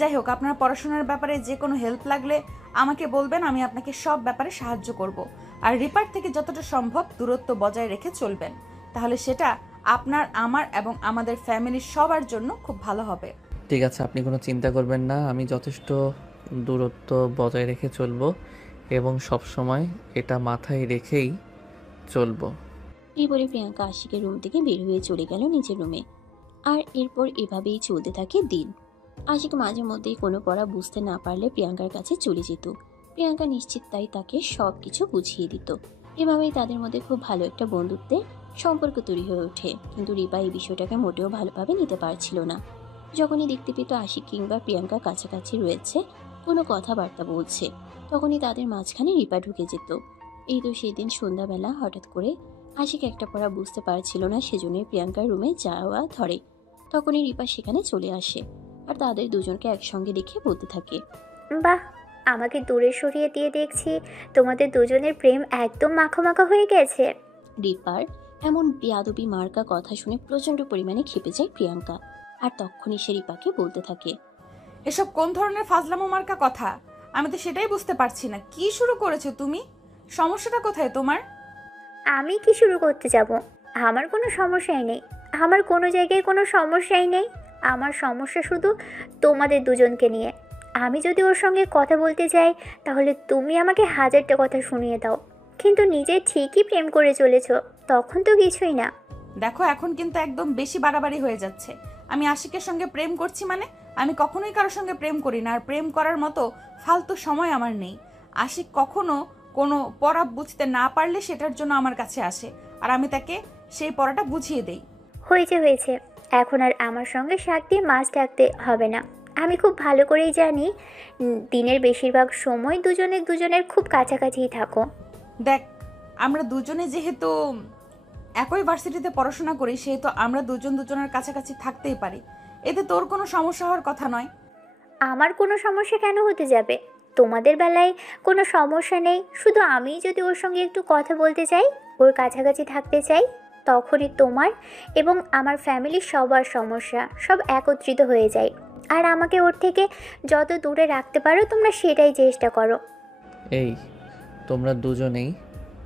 যাই হোক, আপনার পড়াশোনার ব্যাপারে যে কোনো হেল্প লাগলে আমাকে বলবেন, আমি আপনাকে সব ব্যাপারে সাহায্য করব। আর রিপার থেকে যতটা সম্ভব দূরত্ব বজায় রেখে চলবেন, তাহলে সেটা আপনার, আমার এবং আমাদের ফ্যামিলির সবার জন্য খুব ভালো হবে। ঠিক আছে, আপনি কোনো চিন্তা করবেন না, আমি যথেষ্ট দূরত্ব বজায় রেখে চলবো এবং সব সময় এটা মাথায় রেখেই চলবো। এই বলে প্রিয়াঙ্কা আশিকের রুম থেকে বের হয়ে চলে গেল নিজের রুমে। আর এরপর এভাবেই চলতে থাকে দিন। আশিক মাঝে মধ্যেই কোনো পড়া বুঝতে না পারলে প্রিয়াঙ্কার কাছে চলে যেত। প্রিয়াঙ্কা নিশ্চিত তাই তাকে সব কিছু বুঝিয়ে দিত। এভাবেই তাদের মধ্যে খুব ভালো একটা বন্ধুত্বের সম্পর্ক তৈরি হয়ে ওঠে। কিন্তু রিপা এই বিষয়টাকে মোটেও ভালোভাবে নিতে পারছিল না। যখনই দেখতে পেত আশিক কিংবা প্রিয়াঙ্কা কাছাকাছি রয়েছে, কোনো কথাবার্তা বলছে, তখনই তাদের মাঝখানে রিপা ঢুকে যেত। এই তো সেদিন সন্ধ্যাবেলা হঠাৎ করে আশিক একটা পড়া বুঝতে পারছিল না, সেজন্যই প্রিয়াঙ্কার রুমে যাওয়া ধরে। তখনই রিপা সেখানে চলে আসে আর তাদের দুজনকে একসঙ্গে দেখে বলতে থাকে, বাহ, আমাকে দূরে সরিয়ে দিয়ে দেখছি তোমাদের দুজনের প্রেম একদম মাখা হয়ে গেছে। রিপার এমন বেয়াদবি মার্কা কথা শুনে প্রচন্ড পরিমাণে ক্ষেপে যায় প্রিয়াঙ্কা। আর তখনই সে রিপাকে বলতে থাকে, এসব কোন ধরনের ফাজলামো মার্কা কথা? আমি তো সেটাই বুঝতে পারছি না, কি শুরু করেছো তুমি? সমস্যাটা কোথায় তোমার? আমি কি শুরু করতে যাব? আমার কোনো সমস্যাই নেই, আমার কোনো জায়গায় কোনো সমস্যাই নেই। আমার সমস্যা শুধু তোমাদের দুজনকে নিয়ে। আমি যদি ওর সঙ্গে কথা বলতে যাই তাহলে তুমি আমাকে হাজারটা কথা শুনিয়ে দাও, কিন্তু নিজে ঠিকই প্রেম করে চলেছো, তখন তো কিছুই না। দেখো এখন কিন্তু একদম বেশি বাড়াবাড়ি হয়ে যাচ্ছে। আমি আশিকের সঙ্গে প্রেম করছি মানে? আমি কখনোই কারোর সঙ্গে প্রেম করি না, আর প্রেম করার মতো ফালতু সময় আমার নেই। আশিক কখনো কোনো পড়া বুঝতে না পারলে সেটার জন্য আমার কাছে আসে, আর আমি তাকে সেই পড়াটা বুঝিয়ে দেই। হয়েছে হয়েছে, এখন আর আমার সঙ্গে শাক দিয়ে মাছ ডাকতে হবে না। আমি খুব ভালো করেই জানি দিনের বেশিরভাগ সময় দুজনের খুব কাছাকাছিই থাকো। দেখ, আমরা দুজনে যেহেতু একই ভার্সিটিতে পড়াশোনা করি, সেহেতু আমরা দুজনের কাছাকাছি থাকতেই পারি। এতে তোর কোনো সমস্যা হওয়ার কথা নয়। আমার কোনো সমস্যা কেন হতে যাবে? তোমাদের বেলায় কোনো সমস্যা নেই, শুধু আমি যদি ওর সঙ্গে একটু কথা বলতে চাই, ওর কাছাকাছি থাকতে চাই, তখনই তোমার এবং আমার ফ্যামিলির সবার সমস্যা সব একত্রিত হয়ে যায়। আর আমাকে ওর থেকে যত দূরে রাখতে পারো তোমরা সেটাই চেষ্টা করো। এই তোমরা দুজনেই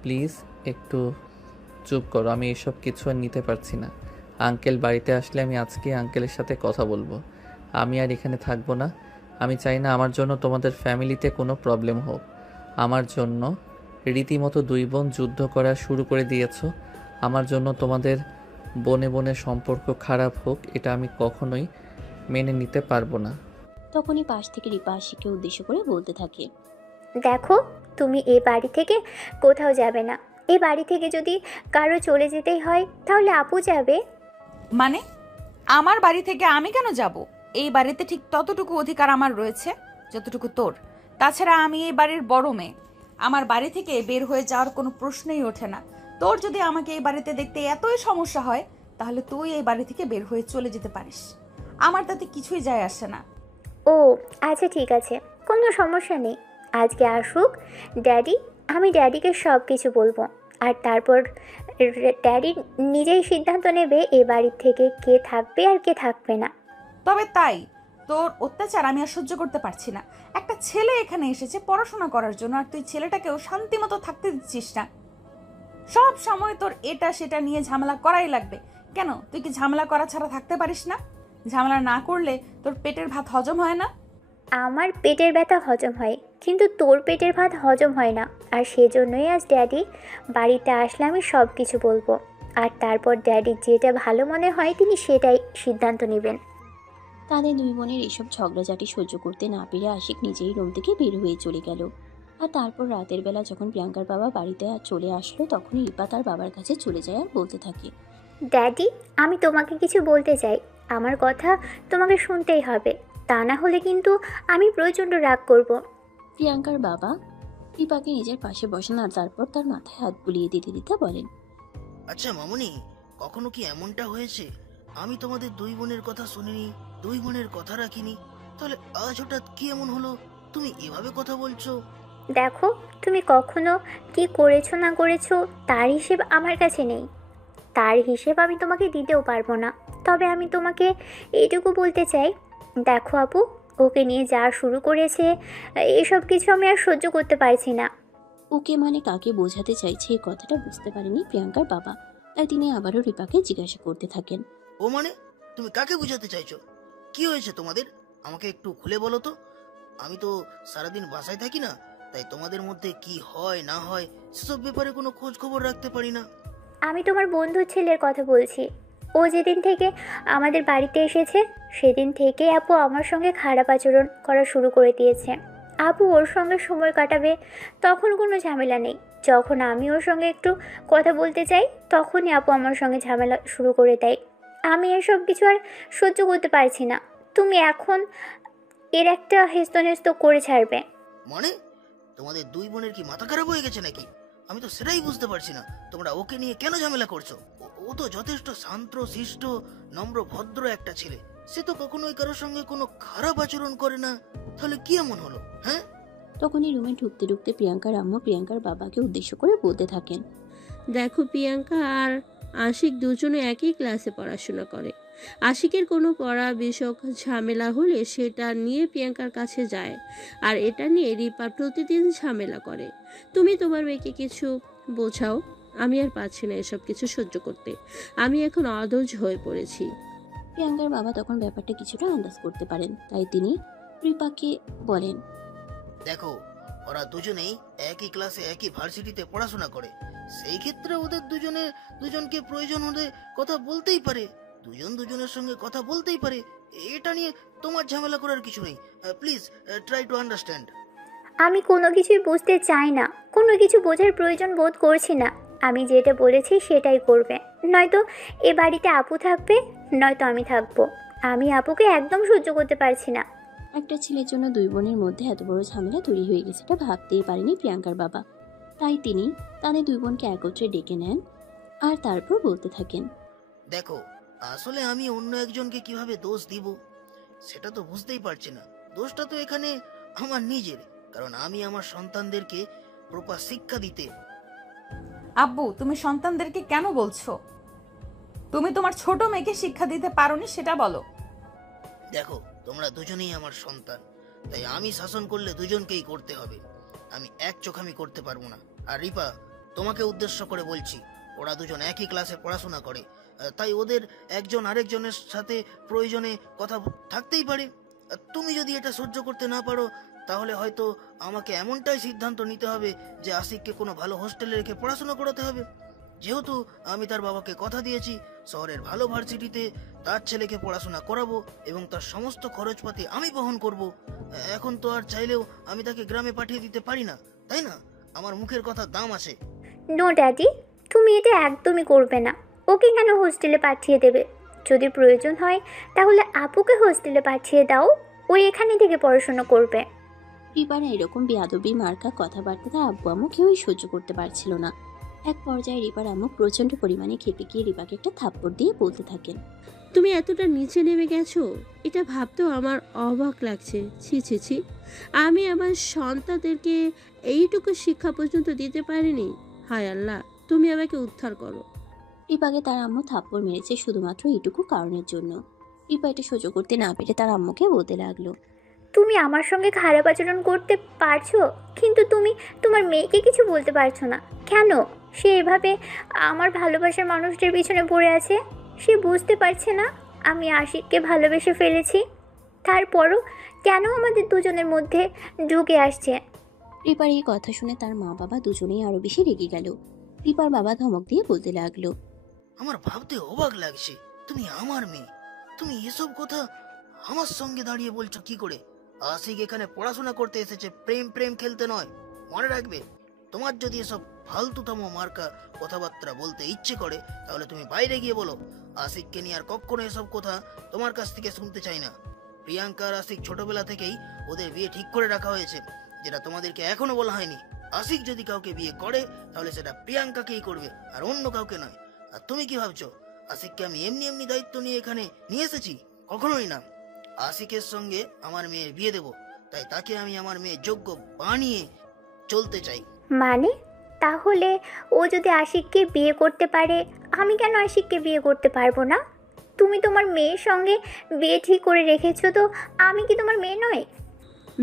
প্লিজ একটু চুপ করো, আমি এসব কিছু আর নিতে পারছি না। আঙ্কেল বাড়িতে আসলে আমি আজকে আঙ্কেলের সাথে কথা বলবো। আমি আর এখানে থাকবো না। আমি চাই না আমার জন্য তোমাদের ফ্যামিলিতে কোনো প্রবলেম হোক। আমার জন্য রীতিমতো দুই বোন যুদ্ধ করা শুরু করে দিয়েছো। আমার জন্য তোমাদের বনে বনে সম্পর্ক খারাপ হোক, এটা আমি কখনোই মেনে নিতে পারবো না। তখনই পাশ থেকে রিপা আশিককে উদ্দেশ্য করে বলতে থাকে, দেখো, তুমি এই বাড়ি থেকে কোথাও যাবে না। এই বাড়ি থেকে যদি কারো চলে যেতেই হয় তাহলে আপু যাবে। মানে আমার বাড়ি থেকে আমি কেন যাব? এই বাড়িতে ঠিক ততটুকু অধিকার আমার রয়েছে যতটুকু তোর। তাছাড়া আমি এই বাড়ির বড় মেয়ে, আমার বাড়ি থেকে বের হয়ে যাওয়ার কোনো প্রশ্নই ওঠে না। তোর যদি আমাকে এই বাড়িতে দেখতে এতই সমস্যা হয় তাহলে তুই এই বাড়ি থেকে বের হয়ে চলে যেতে পারিস, আমার তাতে কিছুই যায় আসে না। ও আচ্ছা ঠিক আছে, কোনো সমস্যা নেই। আজকে আসুক ড্যাডি, আমি ড্যাডিকে সব কিছু বলবো, আর তারপর ড্যাডি নিজেই সিদ্ধান্ত নেবে এ বাড়ির থেকে কে থাকবে আর কে থাকবে না। তবে তাই, তোর অত্যাচার আমি আর সহ্য করতে পারছি না। একটা ছেলে এখানে এসেছে পড়াশোনা করার জন্য, আর তুই ছেলেটাকেও শান্তি মতো থাকতে দিচ্ছিস না। সব সময় তোর এটা সেটা নিয়ে ঝামেলা করাই লাগবে। কেন, তুই কি ঝামেলা করা ছাড়া থাকতে পারিস না? ঝামেলা না করলে তোর পেটের ভাত হজম হয় না? আমার পেটের ব্যথা হজম হয়, কিন্তু তোর পেটের ভাত হজম হয় না। আর সেজন্যই আজ ড্যাডি বাড়িতে আসলে আমি সব কিছু বলবো, আর তারপর ড্যাডির যেটা ভালো মনে হয় তিনি সেটাই সিদ্ধান্ত নেবেন। তাদের দুই বোনের এসব ঝগড়াঝাটি সহ্য করতে না পেরে আশিক নিজেই রুম থেকে বের হয়ে চলে গেল। আর তারপর রাতের বেলা যখন প্রিয়াঙ্কার বাবা বাড়িতে চলে আসলো, তখনই রিপা তার বাবার কাছে চলে যায় আর বলতে থাকে, ড্যাডি, আমি তোমাকে কিছু বলতে চাই, আমার কথা তোমাকে শুনতেই হবে, তা না হলে কিন্তু আমি প্রচণ্ড রাগ করব। প্রিয়াঙ্কার বাবা রিপাকে নিজের পাশে বসান আর তারপর তার মাথায় হাত বুলিয়ে দিতে দিতে বলেন, আচ্ছা মামুনি, কখনো কি এমনটা হয়েছে আমি তোমাদের দুই বোনের কথা শুনিনি, দুই বোনের কথা রাখিনি? তাহলে আজ হঠাৎ কি এমন হলো তুমি এভাবে কথা বলছো? দেখো, তুমি কখনো কি করেছো না করেছো তার হিসেব আমার কাছে নেই, তার হিসেব আমি তোমাকে দিতেও পারবো না। তবে আমি তোমাকে এইটুকু বলতে চাই, দেখো আপু, ওকে নিয়ে যা শুরু করেছে এসব কিছু আমি আর সহ্য করতে পারছি না। ওকে মানে কাকে বোঝাতে চাইছে এই কথাটা বুঝতে পারেনি প্রিয়াঙ্কার বাবা, তাই তিনি আবারও রিপাকে জিজ্ঞাসা করতে থাকেন, ও মানে তুমি কাকে বোঝাতে চাইছো? কি হয়েছে তোমাদের, আমাকে একটু খুলে বলো তো। আমি তো সারাদিন বাসায় থাকি না, তাই তোমাদের মধ্যে কি হয় না হয় সেসব ব্যাপারে কোনো খোঁজ খবর রাখতে পারি না। আমি তোমার বন্ধুর ছেলের কথা বলছি। ও যেদিন থেকে আমাদের বাড়িতে এসেছে সেদিন থেকে আপু আমার সঙ্গে খারাপ আচরণ করা শুরু করে দিয়েছে। আপু ওর সঙ্গে সময় কাটাবে তখন কোনো ঝামেলা নেই, যখন আমি ওর সঙ্গে একটু কথা বলতে চাই তখনই আপু আমার সঙ্গে ঝামেলা শুরু করে দেয়। আমি এসব কিছু আর সহ্য করতে পারছি না। তুমি এখন এর একটা হেস্তনেস্ত করে ছাড়বে। মানে তোমাদের দুই বোনের কি মাথা খারাপ হয়ে গেছে নাকি? আমি তো সেটাই বুঝতে পারছি না, তোমরা ওকে নিয়ে কেন ঝামেলা করছো? ও তো যথেষ্ট শান্ত শিষ্ট নম্র ভদ্র একটা ছেলে, সে তো কখনোই কারোর সঙ্গে কোনো খারাপ আচরণ করে না। তাহলে কি এমন হলো? হ্যাঁ, তখনই রুমে ঢুকতে ঢুকতে প্রিয়াঙ্কার আম্মু প্রিয়াঙ্কার বাবাকে উদ্দেশ্য করে বলতে থাকেন, দেখো, প্রিয়াঙ্কা আর আশিক দুজনে একই ক্লাসে পড়াশোনা করে। আশিকের কোনো পড়া বিষয়ক ঝামেলা হলে সেটা নিয়ে প্রিয়াঙ্কার কাছে যায়, আর এটা নিয়ে রিপা প্রতিদিন ঝামেলা করে। তুমি তোমার মেয়েকে কিছু বোঝাও, আমি আর পারছি না এসব কিছু সহ্য করতে। আমি এখন অধৈর্য হয়ে পড়েছি। প্রিয়াঙ্কার বাবা তখন ব্যাপারটা কিছুটা আন্দাজ করতে পারেন, তাই তিনি রিপাকে বলেন, দেখো, ওরা দুজনেই একই ক্লাসে একই ভার্সিটিতে পড়াশোনা করে। সেই ক্ষেত্রে ওদের দুজনকে প্রয়োজন হলে কথা বলতেই পারে, দুজনের সঙ্গে কথা বলতেই পারে। এটা নিয়ে তোমার ঝামেলা করার কিছু নেই। Please try to understand. আমি কোনো কিছুই বুঝতে চাই না, কোনো কিছু বোঝার প্রয়োজন বোধ করছি না। আমি যেটা বলেছি সেটাই করবে, নয়তো এ বাড়িতে আপু থাকবে, নয়তো আমি থাকবো। আমি আপুকে একদম সহ্য করতে পারছি না। একটা ছেলের জন্য দুই বোনের মধ্যে এত বড় ঝামেলা তৈরি হয়ে গেছে এটা ভাবতেই পারেনি প্রিয়াঙ্কার বাবা। তাই তিনি তাদের দুই বোনকে একত্রে ডেকে নেন আর তারপর বলতে থাকেন, দেখো, আসলে আমি অন্য একজনকে কিভাবে দোষ দিব সেটা তো বুঝতেই পারছি না। দোষটা তো এখানে আমার নিজের, কারণ আমি আমার সন্তানদেরকে প্রপার শিক্ষা দিতে। আব্বু, তুমি সন্তানদেরকে কেন বলছো? তুমি তোমার ছোট মেয়েকে শিক্ষা দিতে পারোনি সেটা বলো। দেখো, তোমরা দুজনেই আমার সন্তান, তাই আমি শাসন করলে দুজনকেই করতে হবে। আমি এক চোখামি করতে পারবো না। আর রিপা, তোমাকে উদ্দেশ্য করে বলছি, ওরা দুজন একই ক্লাসে পড়াশোনা করে, তাই ওদের একজন আরেকজনের সাথে প্রয়োজনে কথা থাকতেই পারে। তুমি যদি এটা সহ্য করতে না পারো, তাহলে হয়তো আমাকে এমনটাই সিদ্ধান্ত নিতে হবে যে আশিককে কোনো ভালো হোস্টেলে রেখে পড়াশোনা করাতে হবে। যেহেতু আমি তার বাবাকে কথা দিয়েছি শহরের ভালো ভার্সিটিতে তার ছেলেকে পড়াশোনা করাবো এবং তার সমস্ত খরচপাতি আমি বহন করব। এখন তো আর চাইলেও আমি তাকে গ্রামে পাঠিয়ে দিতে পারি না, তাই না? আমার মুখের কথা দাম আছে। নো ড্যাডি, তুমি এটা একদমই করবে না। ওকে কেন হোস্টেলে পাঠিয়ে দেবে? যদি প্রয়োজন হয় তাহলে আপুকে হোস্টেলে পাঠিয়ে দাও, ও এখানে থেকে পড়াশোনা করবে। রিপার এরকম বেয়াদবি মার্কা কথাবার্তা তার আব্বু আম্মু কেউই সহ্য করতে পারছিল না। এক পর্যায়ে রিপার আম্মু প্রচন্ড পরিমাণে খেপে গিয়ে রিপাকে একটা থাপ্পড় দিয়ে বলতে থাকেন, তুমি এতটা নিচে নেমে গেছো, এটা ভাবতেও আমার অবাক লাগছে। ছি ছি ছি, আমি আমার সন্তানদেরকে এইটুকু শিক্ষা পর্যন্ত দিতে পারিনি। হায় আল্লাহ, তুমি আমাকে উদ্ধার করো। রিপাকে তার আম্মু থাপ্পড় মেরেছে শুধুমাত্র এইটুকু কারণের জন্য। রিপা এটা সহ্য করতে না পেরে তার আম্মুকে বলতে লাগলো, তুমি আমার সঙ্গে খারাপ আচরণ করতে পারছো, কিন্তু তুমি তোমার মেয়েকে কিছু বলতে পারছো না কেন? সে এভাবে আমার ভালোবাসার মানুষটার পিছনে পড়ে আছে। সে বুঝতে পারছে না আমি আশিককে ভালোবেসে ফেলেছি, তারপরও কেন আমাদের দুজনের মধ্যে ঢুকে আসছে? রিপার এই কথা শুনে তার মা বাবা দুজনেই আরো বেশি রেগে গেল। রিপার বাবা ধমক দিয়ে বলতে লাগলো, আমার ভাবতে অবাক লাগছে, তুমি আমার মেয়ে, তুমি এসব কথা আমার সঙ্গে দাঁড়িয়ে বলছো কি করে? আশিক এখানে পড়াশোনা করতে এসেছে, প্রেম প্রেম খেলতে নয়। মনে রাখবে, তোমার যদি এসব ফালতুতম মার্কা কথাবার্তা বলতে ইচ্ছে করে তাহলে তুমি বাইরে গিয়ে বলো। আশিককে নিয়ে আর কখনো এসব কথা তোমার কাছ থেকে শুনতে চাই না। প্রিয়াঙ্কা আর আশিক ছোটবেলা থেকেই ওদের বিয়ে ঠিক করে রাখা হয়েছে, যেটা তোমাদেরকে এখনো বলা হয়নি। আশিক যদি কাউকে বিয়ে করে তাহলে সেটা প্রিয়াঙ্কাকেই করবে, আর অন্য কাউকে নয়। আর তুমি কি ভাবছো আশিককে আমি এমনি এমনি দায়িত্ব নিয়ে এখানে নিয়ে এসেছি? কখনোই না। আশিকের সঙ্গে আমার মেয়ের বিয়ে দেব, তাই তাকে আমি আমার মেয়ের যোগ্য বানিয়ে চলতে চাই। মানে তাহলে ও যদি আশিককে বিয়ে করতে পারে, আমি কেন আশিককে বিয়ে করতে পারবো না? তুমি তোমার মেয়ের সঙ্গে বিয়ে ঠিক করে রেখেছো, তো আমি কি তোমার মেয়ে নই?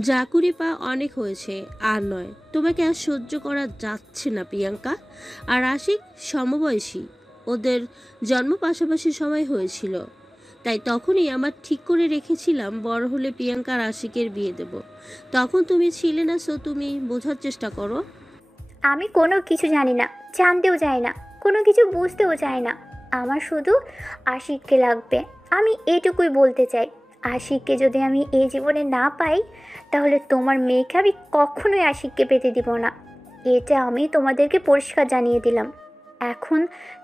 জাকুরি পা অনেক হয়েছে, আর নয়। তোমাকে আর সহ্য করা যাচ্ছে না প্রিয়াঙ্কা। আর আশিক সমবয়সী, ওদের জন্ম পাশাপাশি সময় হয়েছিল, তাই তখনই আমার ঠিক করে রেখেছিলাম বড় হলে প্রিয়াঙ্কা আর আশিকের বিয়ে দেব। তখন তুমি ছিলে না, সো তুমি বোঝার চেষ্টা করো। আমি কোনো কিছু জানি না, জানতেও চাই না, কোনো কিছু বুঝতেও চাই না। আমার শুধু আশিককে লাগবে, আমি এটুকুই বলতে চাই। আশিককে যদি আমি এই জীবনে না পাই তাহলে তোমার মেয়েকে আমি কখনোই আশিককে পেতে দিব না। এটা আমি তোমাদেরকে পরিষ্কার জানিয়ে দিলাম। এখন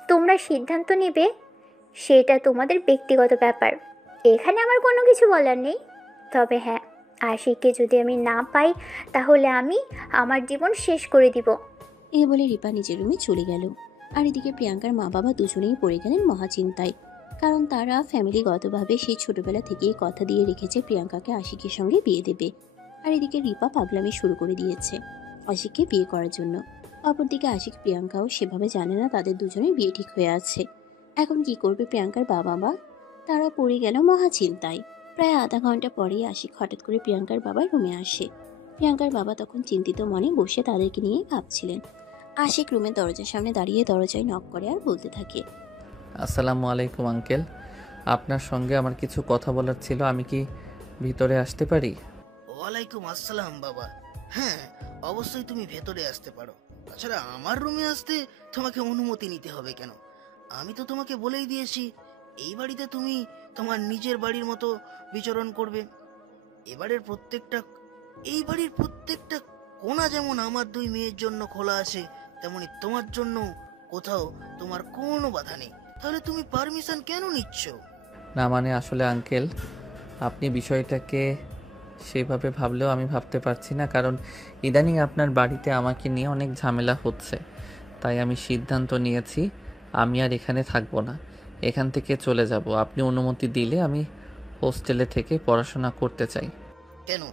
তোমরা সিদ্ধান্ত নেবে, সেটা তোমাদের ব্যক্তিগত ব্যাপার। এখানে আমার কোনো কিছু বলার নেই। তবে হ্যাঁ, আশিককে যদি আমি না পাই তাহলে আমি আমার জীবন শেষ করে দিব। এই বলে রিপা নিজের রুমে চলে গেল। আর এদিকে প্রিয়াঙ্কার মা বাবা দুজনেই পড়ে গেলেন মহাচিন্তায়, কারণ তারা ফ্যামিলিগতভাবে সেই ছোটবেলা থেকেই কথা দিয়ে রেখেছে প্রিয়াঙ্কাকে আশিকের সঙ্গে বিয়ে দেবে। আর এদিকে রিপা পাগলামি শুরু করে দিয়েছে আশিককে বিয়ে করার জন্য। অপরদিকে আশিক প্রিয়াঙ্কাও সেভাবে জানে না তাদের দুজনের বিয়ে ঠিক হয়ে আছে। এখন কি করবে প্রিয়াঙ্কার বাবা মা? তারা পড়ে গেল মহাচিন্তায়। প্রায় আধা ঘন্টা পরেই আশিক হঠাৎ করে প্রিয়াঙ্কার বাবা রুমে আসে। প্রিয়াঙ্কার বাবা তখন চিন্তিত মনে বসে তাদেরকে নিয়ে ভাবছিলেন। আশিক রুমের দরজার সামনে দাঁড়িয়ে দরজায় নক করে আর বলতে থাকে, আসসালামু আলাইকুম আঙ্কেল, আপনার সঙ্গে আমার কিছু কথা বলার ছিল, আমি কি ভিতরে আসতে পারি? ওয়ালাইকুম আসসালাম বাবা। হ্যাঁ, অবশ্যই তুমি ভেতরে আসতে পারো। তাছাড়া আমার রুমে আসতে তোমাকে অনুমতি নিতে হবে কেন? আমি তো তোমাকে বলেই দিয়েছি এই বাড়িতে তুমি তোমার নিজের বাড়ির মতো বিচরণ করবে। এই বাড়ির প্রত্যেকটা কোণা যেমন আমার দুই মেয়ের জন্য খোলা আছে, তেমনি তোমার জন্য কোথাও তোমার কোনো বাধা নেই। তাহলে তুমি পারমিশন কেন নিচ্ছ? না মানে আসলে আঙ্কেল, আপনি বিষয়টাকে সেভাবে ভাবলেও আমি ভাবতে পারছি না, কারণ ইদানিং আপনার বাড়িতে আমাকে নিয়ে অনেক ঝামেলা হচ্ছে। তাই আমি সিদ্ধান্ত নিয়েছি আমি আর এখানে থাকবো না, এখান থেকে চলে যাব। আপনি অনুমতি দিলে আমি হোস্টেলে থেকে পড়াশোনা করতে চাই। কেন,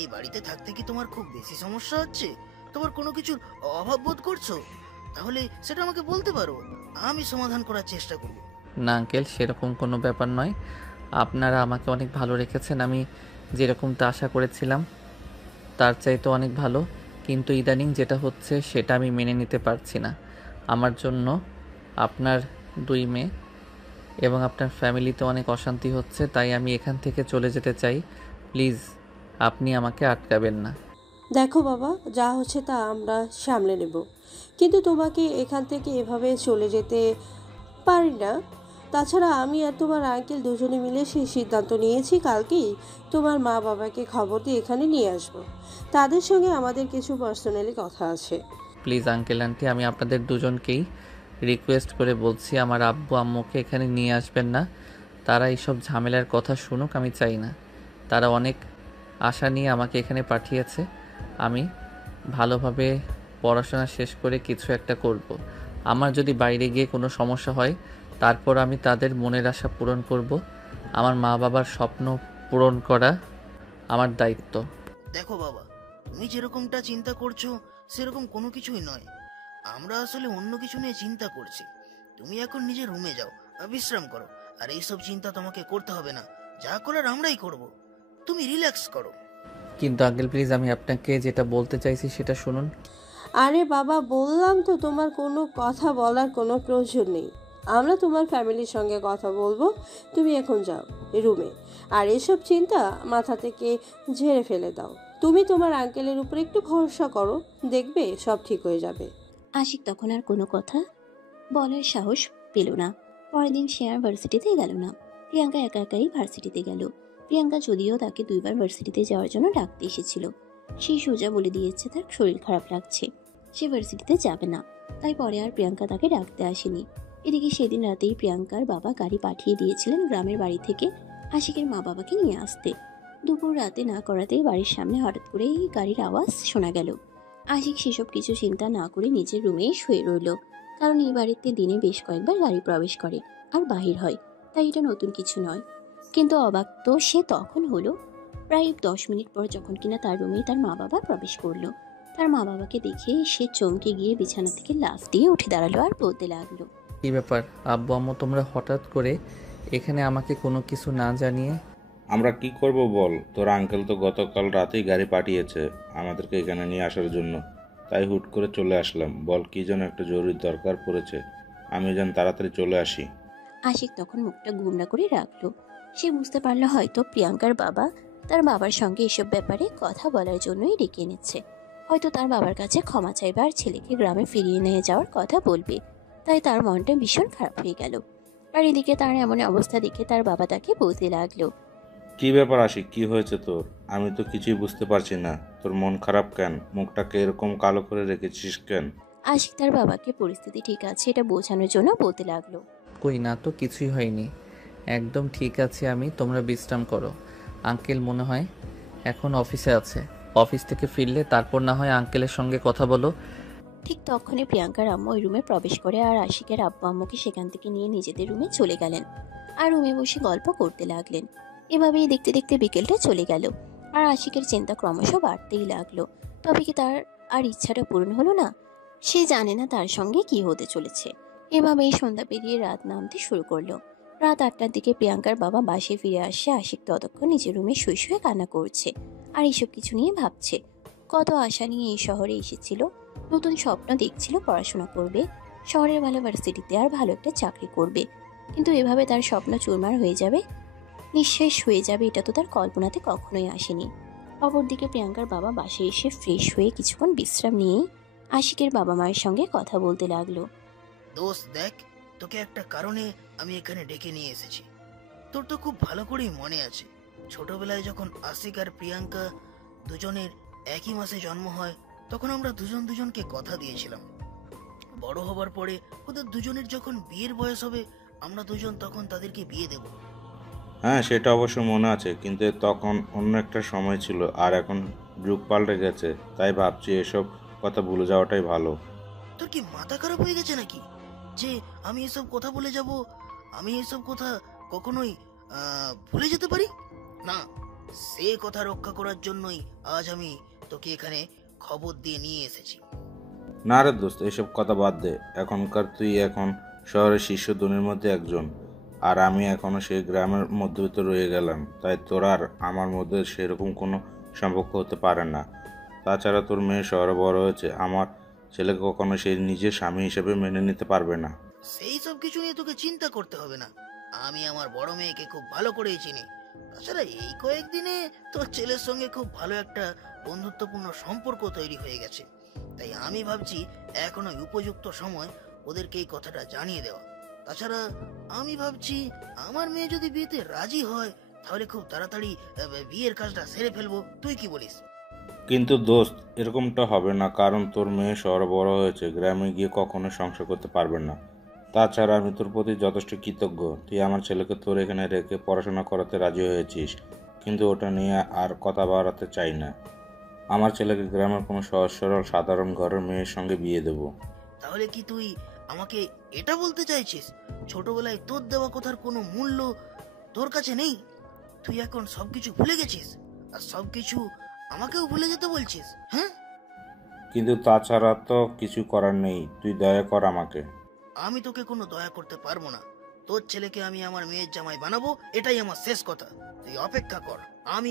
এই বাড়িতে থাকতে কি তোমার খুব বেশি সমস্যা হচ্ছে? তোমার কোনো কিছুর অভাব বোধ করছো? তাহলে সেটা আমাকে বলতে পারো, আমি সমাধান করার চেষ্টা করব। না আঙ্কেল, সেরকম কোনো ব্যাপার নয়। আপনারা আমাকে অনেক ভালো রেখেছেন, আমি যেরকমটা আশা করেছিলাম তার চাইতে অনেক ভালো। কিন্তু ইদানিং যেটা হচ্ছে সেটা আমি মেনে নিতে পারছি না। আমার জন্য আপনার দুই মেয়ে এবং আপনার ফ্যামিলিতে অনেক অশান্তি হচ্ছে, তাই আমি এখান থেকে চলে যেতে চাই। প্লিজ আপনি আমাকে আটকাবেন না। দেখো বাবা, যা হচ্ছে তা আমরা সামলে নেব, কিন্তু তোমাকে এখান থেকে এভাবে চলে যেতে পারি না। তাছাড়া আমি আর তোমার আঙ্কেল দুজনে মিলে সেই সিদ্ধান্ত নিয়েছি কালকেই তোমার মা বাবাকে খবর দিয়ে এখানে নিয়ে আসব। তাদের সঙ্গে আমাদের কিছু পার্সোনালি কথা আছে। প্লিজ আঙ্কেল আন্টি, আমি আপনাদের দুজনকেই রিকোয়েস্ট করে বলছি আমার আব্বু আম্মুকে এখানে নিয়ে আসবেন না। তারা এইসব ঝামেলার কথা শুনুক, আমি চাই না। তারা অনেক আশা নিয়ে আমাকে এখানে পাঠিয়েছে। আমি ভালোভাবে পড়াশোনা শেষ করে কিছু একটা করব। আমার যদি বাইরে গিয়ে কোনো সমস্যা হয় তারপর আমি তাদের মনের আশা পূরণ করব। আমার মা বাবার স্বপ্ন পূরণ করা আমার দায়িত্ব। দেখো বাবা, তুমি যেরকমটা চিন্তা করছো সেরকম কোনো কিছুই নয়। আমরা আসলে অন্য কিছু নিয়ে চিন্তা করছি। তুমি এখন নিজের রুমে যাও, বিশ্রাম করো। আর এইসব চিন্তা তোমাকে করতে হবে না, যা করার আমরাই করব। তুমি রিল্যাক্স করো। কিন্তু আঙ্কেল প্লিজ, আমি আপনাকে যেটা বলতে চাইছি সেটা শুনুন। আরে বাবা, বললাম তো তোমার কোনো কথা বলার কোনো প্রয়োজন নেই। আমরা তোমার ফ্যামিলির সঙ্গে কথা বলবো। তুমি এখন যাও রুমে, আর এসব চিন্তা মাথা থেকে ঝেড়ে ফেলে দাও। তুমি তোমার আঙ্কেলের উপর একটু ভরসা করো, দেখবে সব ঠিক হয়ে যাবে। আশিক তখন আর কোনো কথা বলার সাহস পেল না। পরের দিন সে আর ভার্সিটিতে গেল না। প্রিয়াঙ্কা একা একাই ভার্সিটিতে গেল। প্রিয়াঙ্কা যদিও তাকে দুইবার ভার্সিটিতে যাওয়ার জন্য ডাকতে এসেছিল, সেই সোজা বলে দিয়েছে তার শরীর খারাপ লাগছে, সে ভার্সিটিতে যাবে না। তাই পরে আর প্রিয়াঙ্কা তাকে ডাকতে আসেনি। এদিকে সেদিন রাতেই প্রিয়াঙ্কার বাবা গাড়ি পাঠিয়ে দিয়েছিলেন গ্রামের বাড়ি থেকে আশিকের মা বাবাকে নিয়ে আসতে। দুপুর রাতে না করাতেই বাড়ির সামনে হঠাৎ করেই গাড়ির আওয়াজ শোনা গেল। আশিক সেসব কিছু চিন্তা না করে নিজের রুমেই শুয়ে রইল, কারণ এই বাড়িতে দিনে বেশ কয়েকবার গাড়ি প্রবেশ করে আর বাহির হয়, তাই এটা নতুন কিছু নয়। কিন্তু অবাক তো সে তখন হলো প্রায় 10 মিনিট পর, যখন কিনা তার রুমে তার মা বাবা প্রবেশ করলো। তার মা বাবাকে দেখে সে চমকে গিয়ে বিছানা থেকে লাফ দিয়ে উঠে দাঁড়ালো আর বলতে লাগলো, কি ব্যাপার আব্বু আম্মু, তোমরা হঠাৎ করে এখানে আমাকে কোনো কিছু না জানিয়ে? আমরা কি করব বল, তোর আঙ্কেল তো গতকাল রাতেই গাড়ি পাঠিয়েছে আমাদেরকে এখানে নিয়ে আসার জন্য, তাই হুট করে চলে আসলাম। বল, কি যেন একটা জরুরি দরকার পড়েছে, আমি যেন তাড়াতাড়ি চলে আসি। আশিক তখন মুখটা গুমরা করে রাখলো। সে বুঝতে পারলো হয়তো প্রিয়াঙ্কার বাবা তার বাবার সঙ্গে এসব ব্যাপারে কথা বলার জন্যই ডেকে এনেছে। হয়তো তার বাবার কাছে ক্ষমা চাইবে আর ছেলেকে গ্রামে ফিরিয়ে নিয়ে যাওয়ার কথা বলবে। তাই তার মনটা ভীষণ খারাপ হয়ে গেল। আর এদিকে তার এমন অবস্থা দেখে তার বাবা তাকে বলতে লাগলো, কি ব্যাপার আশিক, কি হয়েছে তোর? আমি তো কিছুই বুঝতে পারছি না, তোর মন খারাপ কেন? মুখটাকে এরকম কালো করে রেখেছিস কেন? আশিক তার বাবাকে পরিস্থিতি ঠিক আছে এটা বোঝানোর জন্য বলতে লাগলো, কই না তো, কিছুই হয়নি, একদম ঠিক আছে আমি। তোমরা বিশ্রাম করো। আঙ্কেল মনে হয় এখন অফিসে আছে, অফিস থেকে ফিরলে তারপর না হয় আঙ্কেলের সঙ্গে কথা বলো। ঠিক তখনই প্রিয়াঙ্কার আম্মু ওই রুমে প্রবেশ করে আর আশিকের আব্বু আম্মুকে সেখান থেকে নিয়ে নিজেদের রুমে চলে গেলেন আর রুমে বসে গল্প করতে লাগলেন। এভাবেই দেখতে দেখতে বিকেলটা চলে গেল আর আশিকের চিন্তা ক্রমশ বাড়তেই লাগলো। তবে কি তার আর ইচ্ছাটা পূরণ হলো না? সে জানে না তার সঙ্গে কি হতে চলেছে। এভাবেই সন্ধ্যা পেরিয়ে রাত নামতে শুরু করলো। রাত 8টার দিকে প্রিয়াঙ্কার বাবা বাসায় ফিরে আসে। আশিক ততক্ষণ নিজের রুমে শুয়ে শুয়ে কান্না করছে আর এইসব কিছু নিয়ে ভাবছে। কত আশা নিয়ে এই শহরে এসেছিল, নতুন স্বপ্ন দেখছিল, পড়াশোনা করবে, শহরের ভালো ভার্সিটিতে আর ভালো একটা চাকরি করবে। কিন্তু এভাবে তার স্বপ্ন চুরমার হয়ে যাবে, নিঃশেষ হয়ে যাবে, এটা তো তার কল্পনাতে কখনোই আসেনি। অপরদিকে প্রিয়াঙ্কার বাবা বাসায় এসে ফ্রেশ হয়ে কিছুক্ষণ বিশ্রাম নিয়েই আশিকের বাবা মায়ের সঙ্গে কথা বলতে লাগলো। দোস্ত দেখ, তোকে একটা কারণে আমি এখানে ডেকে নিয়ে এসেছি। তোর তো খুব ভালো করেই মনে আছে, ছোটবেলায় যখন আশিক আর প্রিয়াঙ্কা দুজনের একই মাসে জন্ম হয়, তখন আমরা দুজনকে কথা দিয়েছিলাম বড় হবার পরে ওদের দুজনের যখন বিয়ের বয়স হবে, আমরা দুজন তখন তাদেরকে বিয়ে দেব। হ্যাঁ, সেটা অবশ্য মনে আছে, কিন্তু তখন অন্য একটা সময় ছিল, আর এখন যুগ পাল্টে গেছে। তাই ভাবছি এসব কথা ভুলে যাওয়াটাই ভালো। তোর কি মাথা খারাপ হয়ে গেছে নাকি যে আমি এসব কথা বলে যাব? আমি এসব কথা কখনোই ভুলে যেতে পারি না। সে কথা রক্ষা করার জন্যই আজ আমি তোকে এখানে খবর দিয়ে নিয়ে এসেছি। না রে দোস্ত, এসব কথা বাদ দে। তুই এখন শহরের শীর্ষ ধনীর মধ্যে একজন, আর আমি এখনো সেই গ্রামের মধ্যবিত্ত রয়ে গেলাম। তাই তোর আর আমার মধ্যে সেরকম কোনো সম্পর্ক হতে পারে না। তাছাড়া তোর মেয়ে শহরে বড় হয়েছে, আমার ছেলেকে কখনো সে নিজের স্বামী হিসেবে মেনে নিতে পারবে না। সেই সব কিছু নিয়ে তোকে চিন্তা করতে হবে না। আমি আমার বড় মেয়েকে খুব ভালো করেই চিনি। তাছাড়া এই কয়েকদিনে তোর ছেলের সঙ্গে খুব ভালো একটা বন্ধুত্বপূর্ণ সম্পর্ক তৈরি হয়ে গেছে। তাই আমি ভাবছি এখনো উপযুক্ত সময় ওদেরকে এই কথাটা জানিয়ে দেওয়া। তাছাড়া আমি ভাবছি আমার মেয়ে যদি বিয়েতে রাজি হয়, তাহলে খুব তাড়াতাড়ি বিয়ের কাজটা সেরে ফেলবো। তুই কি বলিস? কিন্তু দোস্ত, এরকমটা হবে না, কারণ তোর মেয়ে শহরে বড় হয়েছে, গ্রামে গিয়ে কখনো সংসার করতে পারবে না। তাছাড়া আমি তোর প্রতি যথেষ্ট কৃতজ্ঞ। তুই আমার ছেলেকে তোর এখানে রেখে পড়াশোনা করাতে রাজি হয়েছিস, কিন্তু ওটা নিয়ে আর কথা বাড়াতে চাই না। আমার ছেলেকে গ্রামের কোনো সহজ সরল সাধারণ ঘরের মেয়ের সঙ্গে বিয়ে দেবো। তাহলে কি তুই আমাকে এটা বলতে চাইছিস ছোটবেলায় তোর দেওয়া কথার কোনো মূল্য তোর কাছে নেই? তুই এখন সবকিছু ভুলে গেছিস আর সবকিছু আমাকেও ভুলে যেতে বলছিস? হ্যাঁ, কিন্তু তাছাড়া তো কিছু করার নেই। তুই দয়া কর আমাকে। আমি তোকে কোনো দয়া করতে পারবো না। তোর ছেলেকে আমি আমার মেয়ের জামাই বানাবো, এটাই আমার শেষ কথা। তুই অপেক্ষা কর, আমি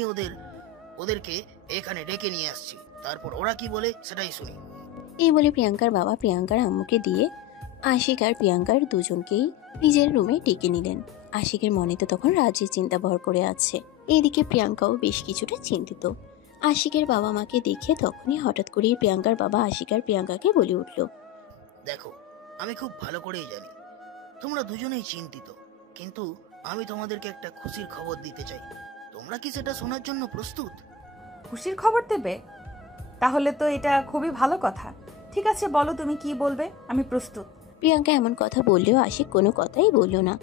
ওদেরকে এখানে ডেকে নিয়ে আসছি, তারপর ওরা কি বলে সেটাই শুনি। এই বলে প্রিয়াঙ্কার বাবা প্রিয়াঙ্কার আম্মুকে দিয়ে আশিক আর প্রিয়াঙ্কার দুজনকেই নিজের রুমে ডেকে নিলেন। আশিকের মনে তো তখন রাজির চিন্তা ভর করে আছে। এইদিকে প্রিয়াঙ্কাও বেশ কিছুটা চিন্তিত। আশিকের বাবা মাকে দেখে তখনই হঠাৎ করেই প্রিয়াঙ্কার বাবা আশিক আর প্রিয়াঙ্কাকে বলে উঠল, দেখো, আমি খুব ভালো করেই জানি তোমরা দুজনেই চিন্তিত, কিন্তু আমি তোমাদেরকে একটা খুশির খবর দিতে চাই। তোমরা কি সেটা শোনার জন্য প্রস্তুত? খুশির খবর দেবে? তাহলে তো এটা খুবই ভালো কথা। ঠিক আছে, বলো তুমি কি বলবে, আমি প্রস্তুত। প্রিয়াঙ্কা এমন কথা বললেও আশিক কোনো কথাই বলল না।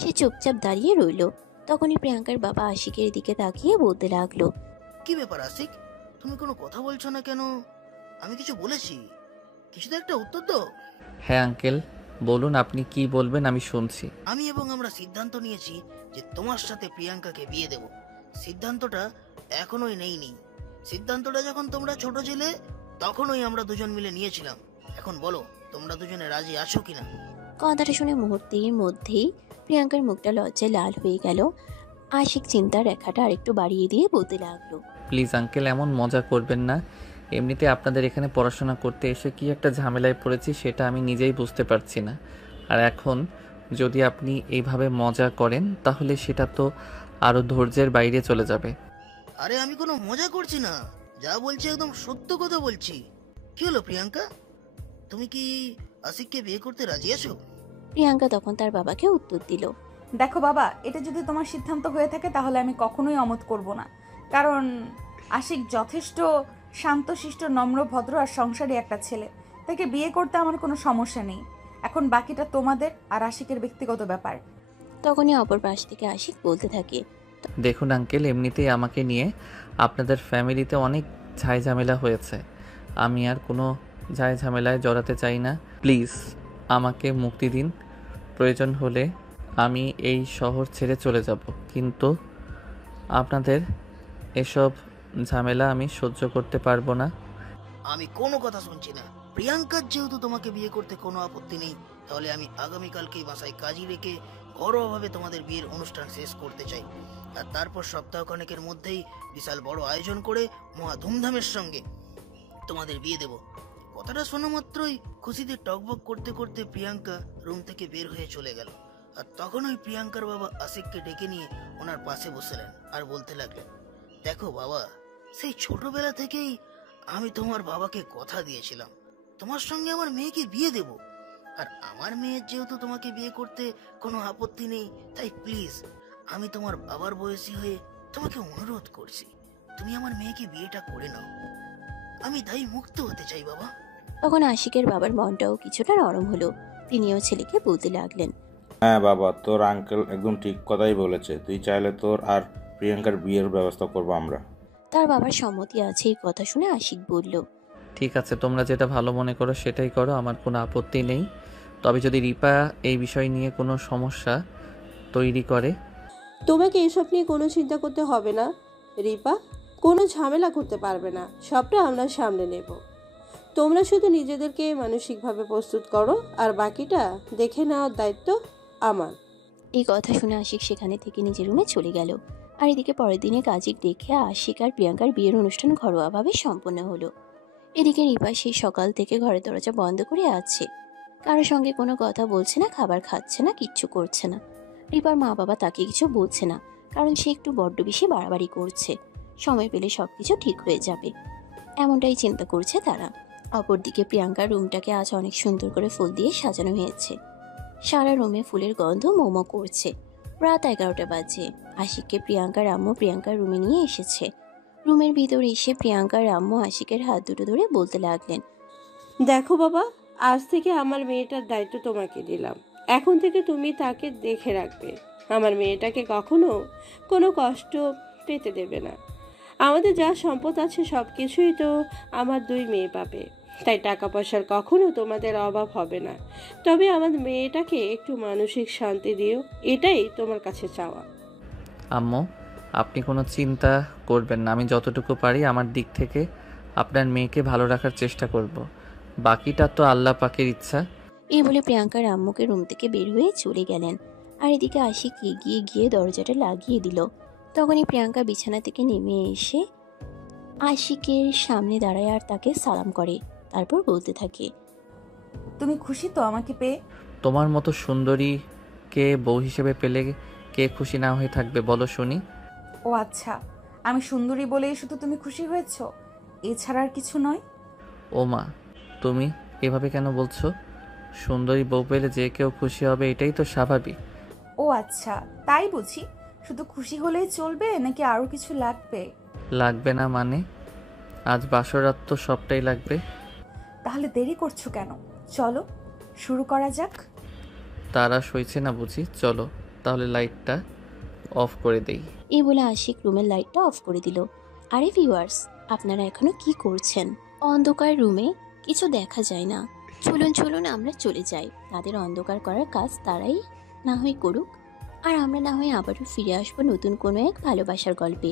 সে চুপচাপ দাঁড়িয়ে রইল। তখনই প্রিয়াঙ্কার বাবা আশিকের দিকে তাকিয়ে বলতে লাগলো, কি ব্যাপার আশিক, তুমি কোনো কথা বলছো না কেন? আমি কিছু বলেছি? কিছু তো একটা উত্তর দাও। হ্যাঁ আঙ্কেল, বলুন আপনি কি বলবেন, আমি শুনছি। আমি এবং আমরা সিদ্ধান্ত নিয়েছি যে তোমার সাথে প্রিয়াঙ্কাকে বিয়ে দেব। সিদ্ধান্তটা এখনোই নেইনি। সিদ্ধান্তটা যখন তোমরা ছোট ছিলে তখনই আমরা দুজন মিলে নিয়েছিলাম। এখন বলো, তোমরা দুজনে রাজি আছো কিনা? কথাটা শুনে মুহূর্তের মধ্যেই প্রিয়াঙ্কার মুখটা লজ্জায় লাল হয়ে গেল। আশিক চিন্তার রেখাটা আরেকটু বাড়িয়ে দিয়ে বলতে লাগলো, প্লিজ আঙ্কেল, এমন মজা করবেন না। এমনিতে আপনাদের এখানে পড়াশোনা করতে এসে কি একটা ঝামেলায় পড়েছি সেটা আমি নিজেই বুঝতে পারছি না। আর এখন যদি আপনি এইভাবে মজা করেন তাহলে সেটা তো আরও ধৈর্যের বাইরে চলে যাবে। আরে আমি কোনো মজা করছি না, যা বলছি একদম সত্য কথা বলছি। কি হলো প্রিয়াঙ্কা, তুমি কি আশিককে বিয়ে করতে রাজি আছো? প্রিয়াঙ্কা তখন তার বাবাকে উত্তর দিল, দেখো বাবা, এটা যদি তোমার সিদ্ধান্ত হয়ে থাকে তাহলে আমি কখনোই অমত করব না। কারণ আশিক যথেষ্ট শান্তশিষ্ট, নম্র, ভদ্র আর সংসারী একটা ছেলে। তাকে বিয়ে করতে আমার কোনো সমস্যা নেই। এখন বাকিটা তোমাদের আর আশিকের ব্যক্তিগত ব্যাপার। তখনই অপর পাশ থেকে আশিক বলতে থাকে, দেখুন আঙ্কেল, এমনিতেই আমাকে নিয়ে আপনাদের ফ্যামিলিতে অনেক ঝামেলা হয়েছে। আমি আর কোনো ঝামেলায় জড়াতে চাই না। প্লিজ আমাকে মুক্তি দিন। প্রয়োজন হলে আমি এই শহর ছেড়ে চলে যাব, কিন্তু আপনাদের এসব ঝামেলা আমি সহ্য করতে পারবো না। আমি কোনো কথা শুনছি না। প্রিয়াঙ্কার যেহেতু তোমাকে বিয়ে করতে কোনো আপত্তি নেই, তাহলে আমি আগামীকালকেই বাসায় কাজী রেখে ঘরোয়াভাবে তোমাদের বিয়ের অনুষ্ঠান শেষ করতে চাই। আর তারপর সপ্তাহখানেকের মধ্যেই বিশাল বড় আয়োজন করে মহা ধুমধামের সঙ্গে তোমাদের বিয়ে দেব। কথাটা শোনা মাত্রই খুশিতে টকবক করতে করতে প্রিয়াঙ্কা রুম থেকে বের হয়ে চলে গেল। আর তখন ওই প্রিয়াঙ্কার বাবা আশিককে ডেকে নিয়ে ওনার পাশে বসলেন আর বলতে লাগলেন, দেখো বাবা, সেই ছোটবেলা থেকেই আমি তোমার বাবাকে কথা দিয়েছিলাম তোমার সঙ্গে আমার মেয়েকে বিয়ে দেব। আর আমার মেয়ের যেহেতু তোমাকে বিয়ে করতে কোনো আপত্তি নেই, তাই প্লিজ আমি তোমার বাবার বয়সী হয়ে তোমাকে অনুরোধ করছি, তুমি আমার মেয়েকে বিয়েটা করে নাও। আমি তাই মুক্ত হতে চাই বাবা। তখন আশিকের বাবার মনটাও কিছুটা নরম হলো। তিনিও ছেলেকে বলতে লাগলেন, হ্যাঁ বাবা, তোর আঙ্কেল একদম ঠিক কথাই বলেছে। তুই চাইলে তোর আর প্রিয়াঙ্কার বিয়ের ব্যবস্থা করবো আমরা। তার বাবার সম্মতি আছে এই কথা শুনে আশিক বলল, ঠিক আছে, তোমরা যেটা ভালো মনে করো সেটাই করো, আমার কোনো আপত্তি নেই। তবে যদি রিপা এই বিষয় নিয়ে কোনো সমস্যা তৈরি করে। তোমাকে এসব নিয়ে কোনো চিন্তা করতে হবে না রিপা, কোনো ঝামেলা করতে পারবে না, সবটা আমরা সামলে নেব। তোমরা শুধু নিজেদেরকে মানসিকভাবে প্রস্তুত করো, আর বাকিটা দেখে নেওয়ার দায়িত্ব আমার। এই কথা শুনে আশিক সেখানে থেকে নিজের রুমে চলে গেল। আর এদিকে পরের দিনে কাজিক ডেকে আশিক আর প্রিয়াঙ্কার বিয়ের অনুষ্ঠান ঘরোয়াভাবে সম্পন্ন হলো। এদিকে রিপা সেই সকাল থেকে ঘরের দরজা বন্ধ করে আছে, কারোর সঙ্গে কোনো কথা বলছে না, খাবার খাচ্ছে না, কিচ্ছু করছে না। রিপার মা বাবা তাকে কিছু বলছে না, কারণ সে একটু বড্ড বেশি বাড়াবাড়ি করছে। সময় পেলে সবকিছু ঠিক হয়ে যাবে, এমনটাই চিন্তা করছে তারা। অপরদিকে প্রিয়াঙ্কার রুমটাকে আজ অনেক সুন্দর করে ফুল দিয়ে সাজানো হয়েছে। সারা রুমে ফুলের গন্ধ মোমো করছে। রাত 11টা বাজে। আশিককে প্রিয়াঙ্কার আম্মু প্রিয়াঙ্কার রুমে নিয়ে এসেছে। রুমের ভিতরে এসে প্রিয়াঙ্কার আম্মু আশিকের হাত দুটো ধরে বলতে লাগলেন, দেখো বাবা, আজ থেকে আমার মেয়েটার দায়িত্ব তোমাকে দিলাম। এখন থেকে তুমি তাকে দেখে রাখবে। আমার মেয়েটাকে কখনো কোনো কষ্ট পেতে দেবে না। আমাদের যা সম্পদ আছে সব কিছুই তো আমার 2 মেয়ে পাবে, তাই টাকা পয়সার কখনো তোমাদের অভাব হবে না। তবে আমার মেয়েটাকে একটু মানসিক শান্তি দিও, এটাই তোমার কাছে চাওয়া। আম্মু, আপনি কোনো চিন্তা করবেন না, আমি যতটুকু পারি আমার দিক থেকে আপনার মেয়েকে ভালো রাখার চেষ্টা করব। বাকিটা তো আল্লাহ পাকের ইচ্ছা। এই বলে প্রিয়াঙ্কার আম্মুকে রুম থেকে বের হয়ে চলে গেলেন। আর এদিকে আশিক এগিয়ে গিয়ে দরজাটা লাগিয়ে দিল। তখনই প্রিয়াঙ্কা বিছানা থেকে নেমে এসে আশিকের সামনে দাঁড়ায় আর তাকে সালাম করে। তারপর বলতে থাকে, তুমি খুশি তো আমাকে পেয়ে? তোমার মতো সুন্দরীকে বউ হিসেবে পেলে কে খুশি না হয়ে থাকবে বলো শুনি? ও আচ্ছা, আমি সুন্দরী বলেই শুধু তুমি খুশি হয়েছো, এছাড়া আর কিছু নয়? ও মা, তুমি এভাবে কেন বলছো? সুন্দরী বউ পেলে যে কেউ খুশি হবে, এটাই তো স্বাভাবিক। ও আচ্ছা, তাই বুঝি। শুধু খুশি হলেই চলবে নাকি আরো কিছু লাগবে? লাগবে না মানে? আজ বাসরাত তো সবটাই লাগবে। তাহলে দেরি করছো কেন? চলো শুরু করা যাক। তারা সইছে না বুঝি? চলো তাহলে লাইটটা অফ করে দেই। এই বলে আশিক রুমের লাইটটা অফ করে দিল। আরে ভিউয়ার্স, আপনারা এখনো কি করছেন? অন্ধকার রুমে কিছু দেখা যায় না। চলুন চলুন আমরা চলে যাই। তাদের অন্ধকার করার কাজ তারাই না হয় করুক, আর আমরা না হয় আবারও ফিরে আসবো নতুন কোনো এক ভালোবাসার গল্পে।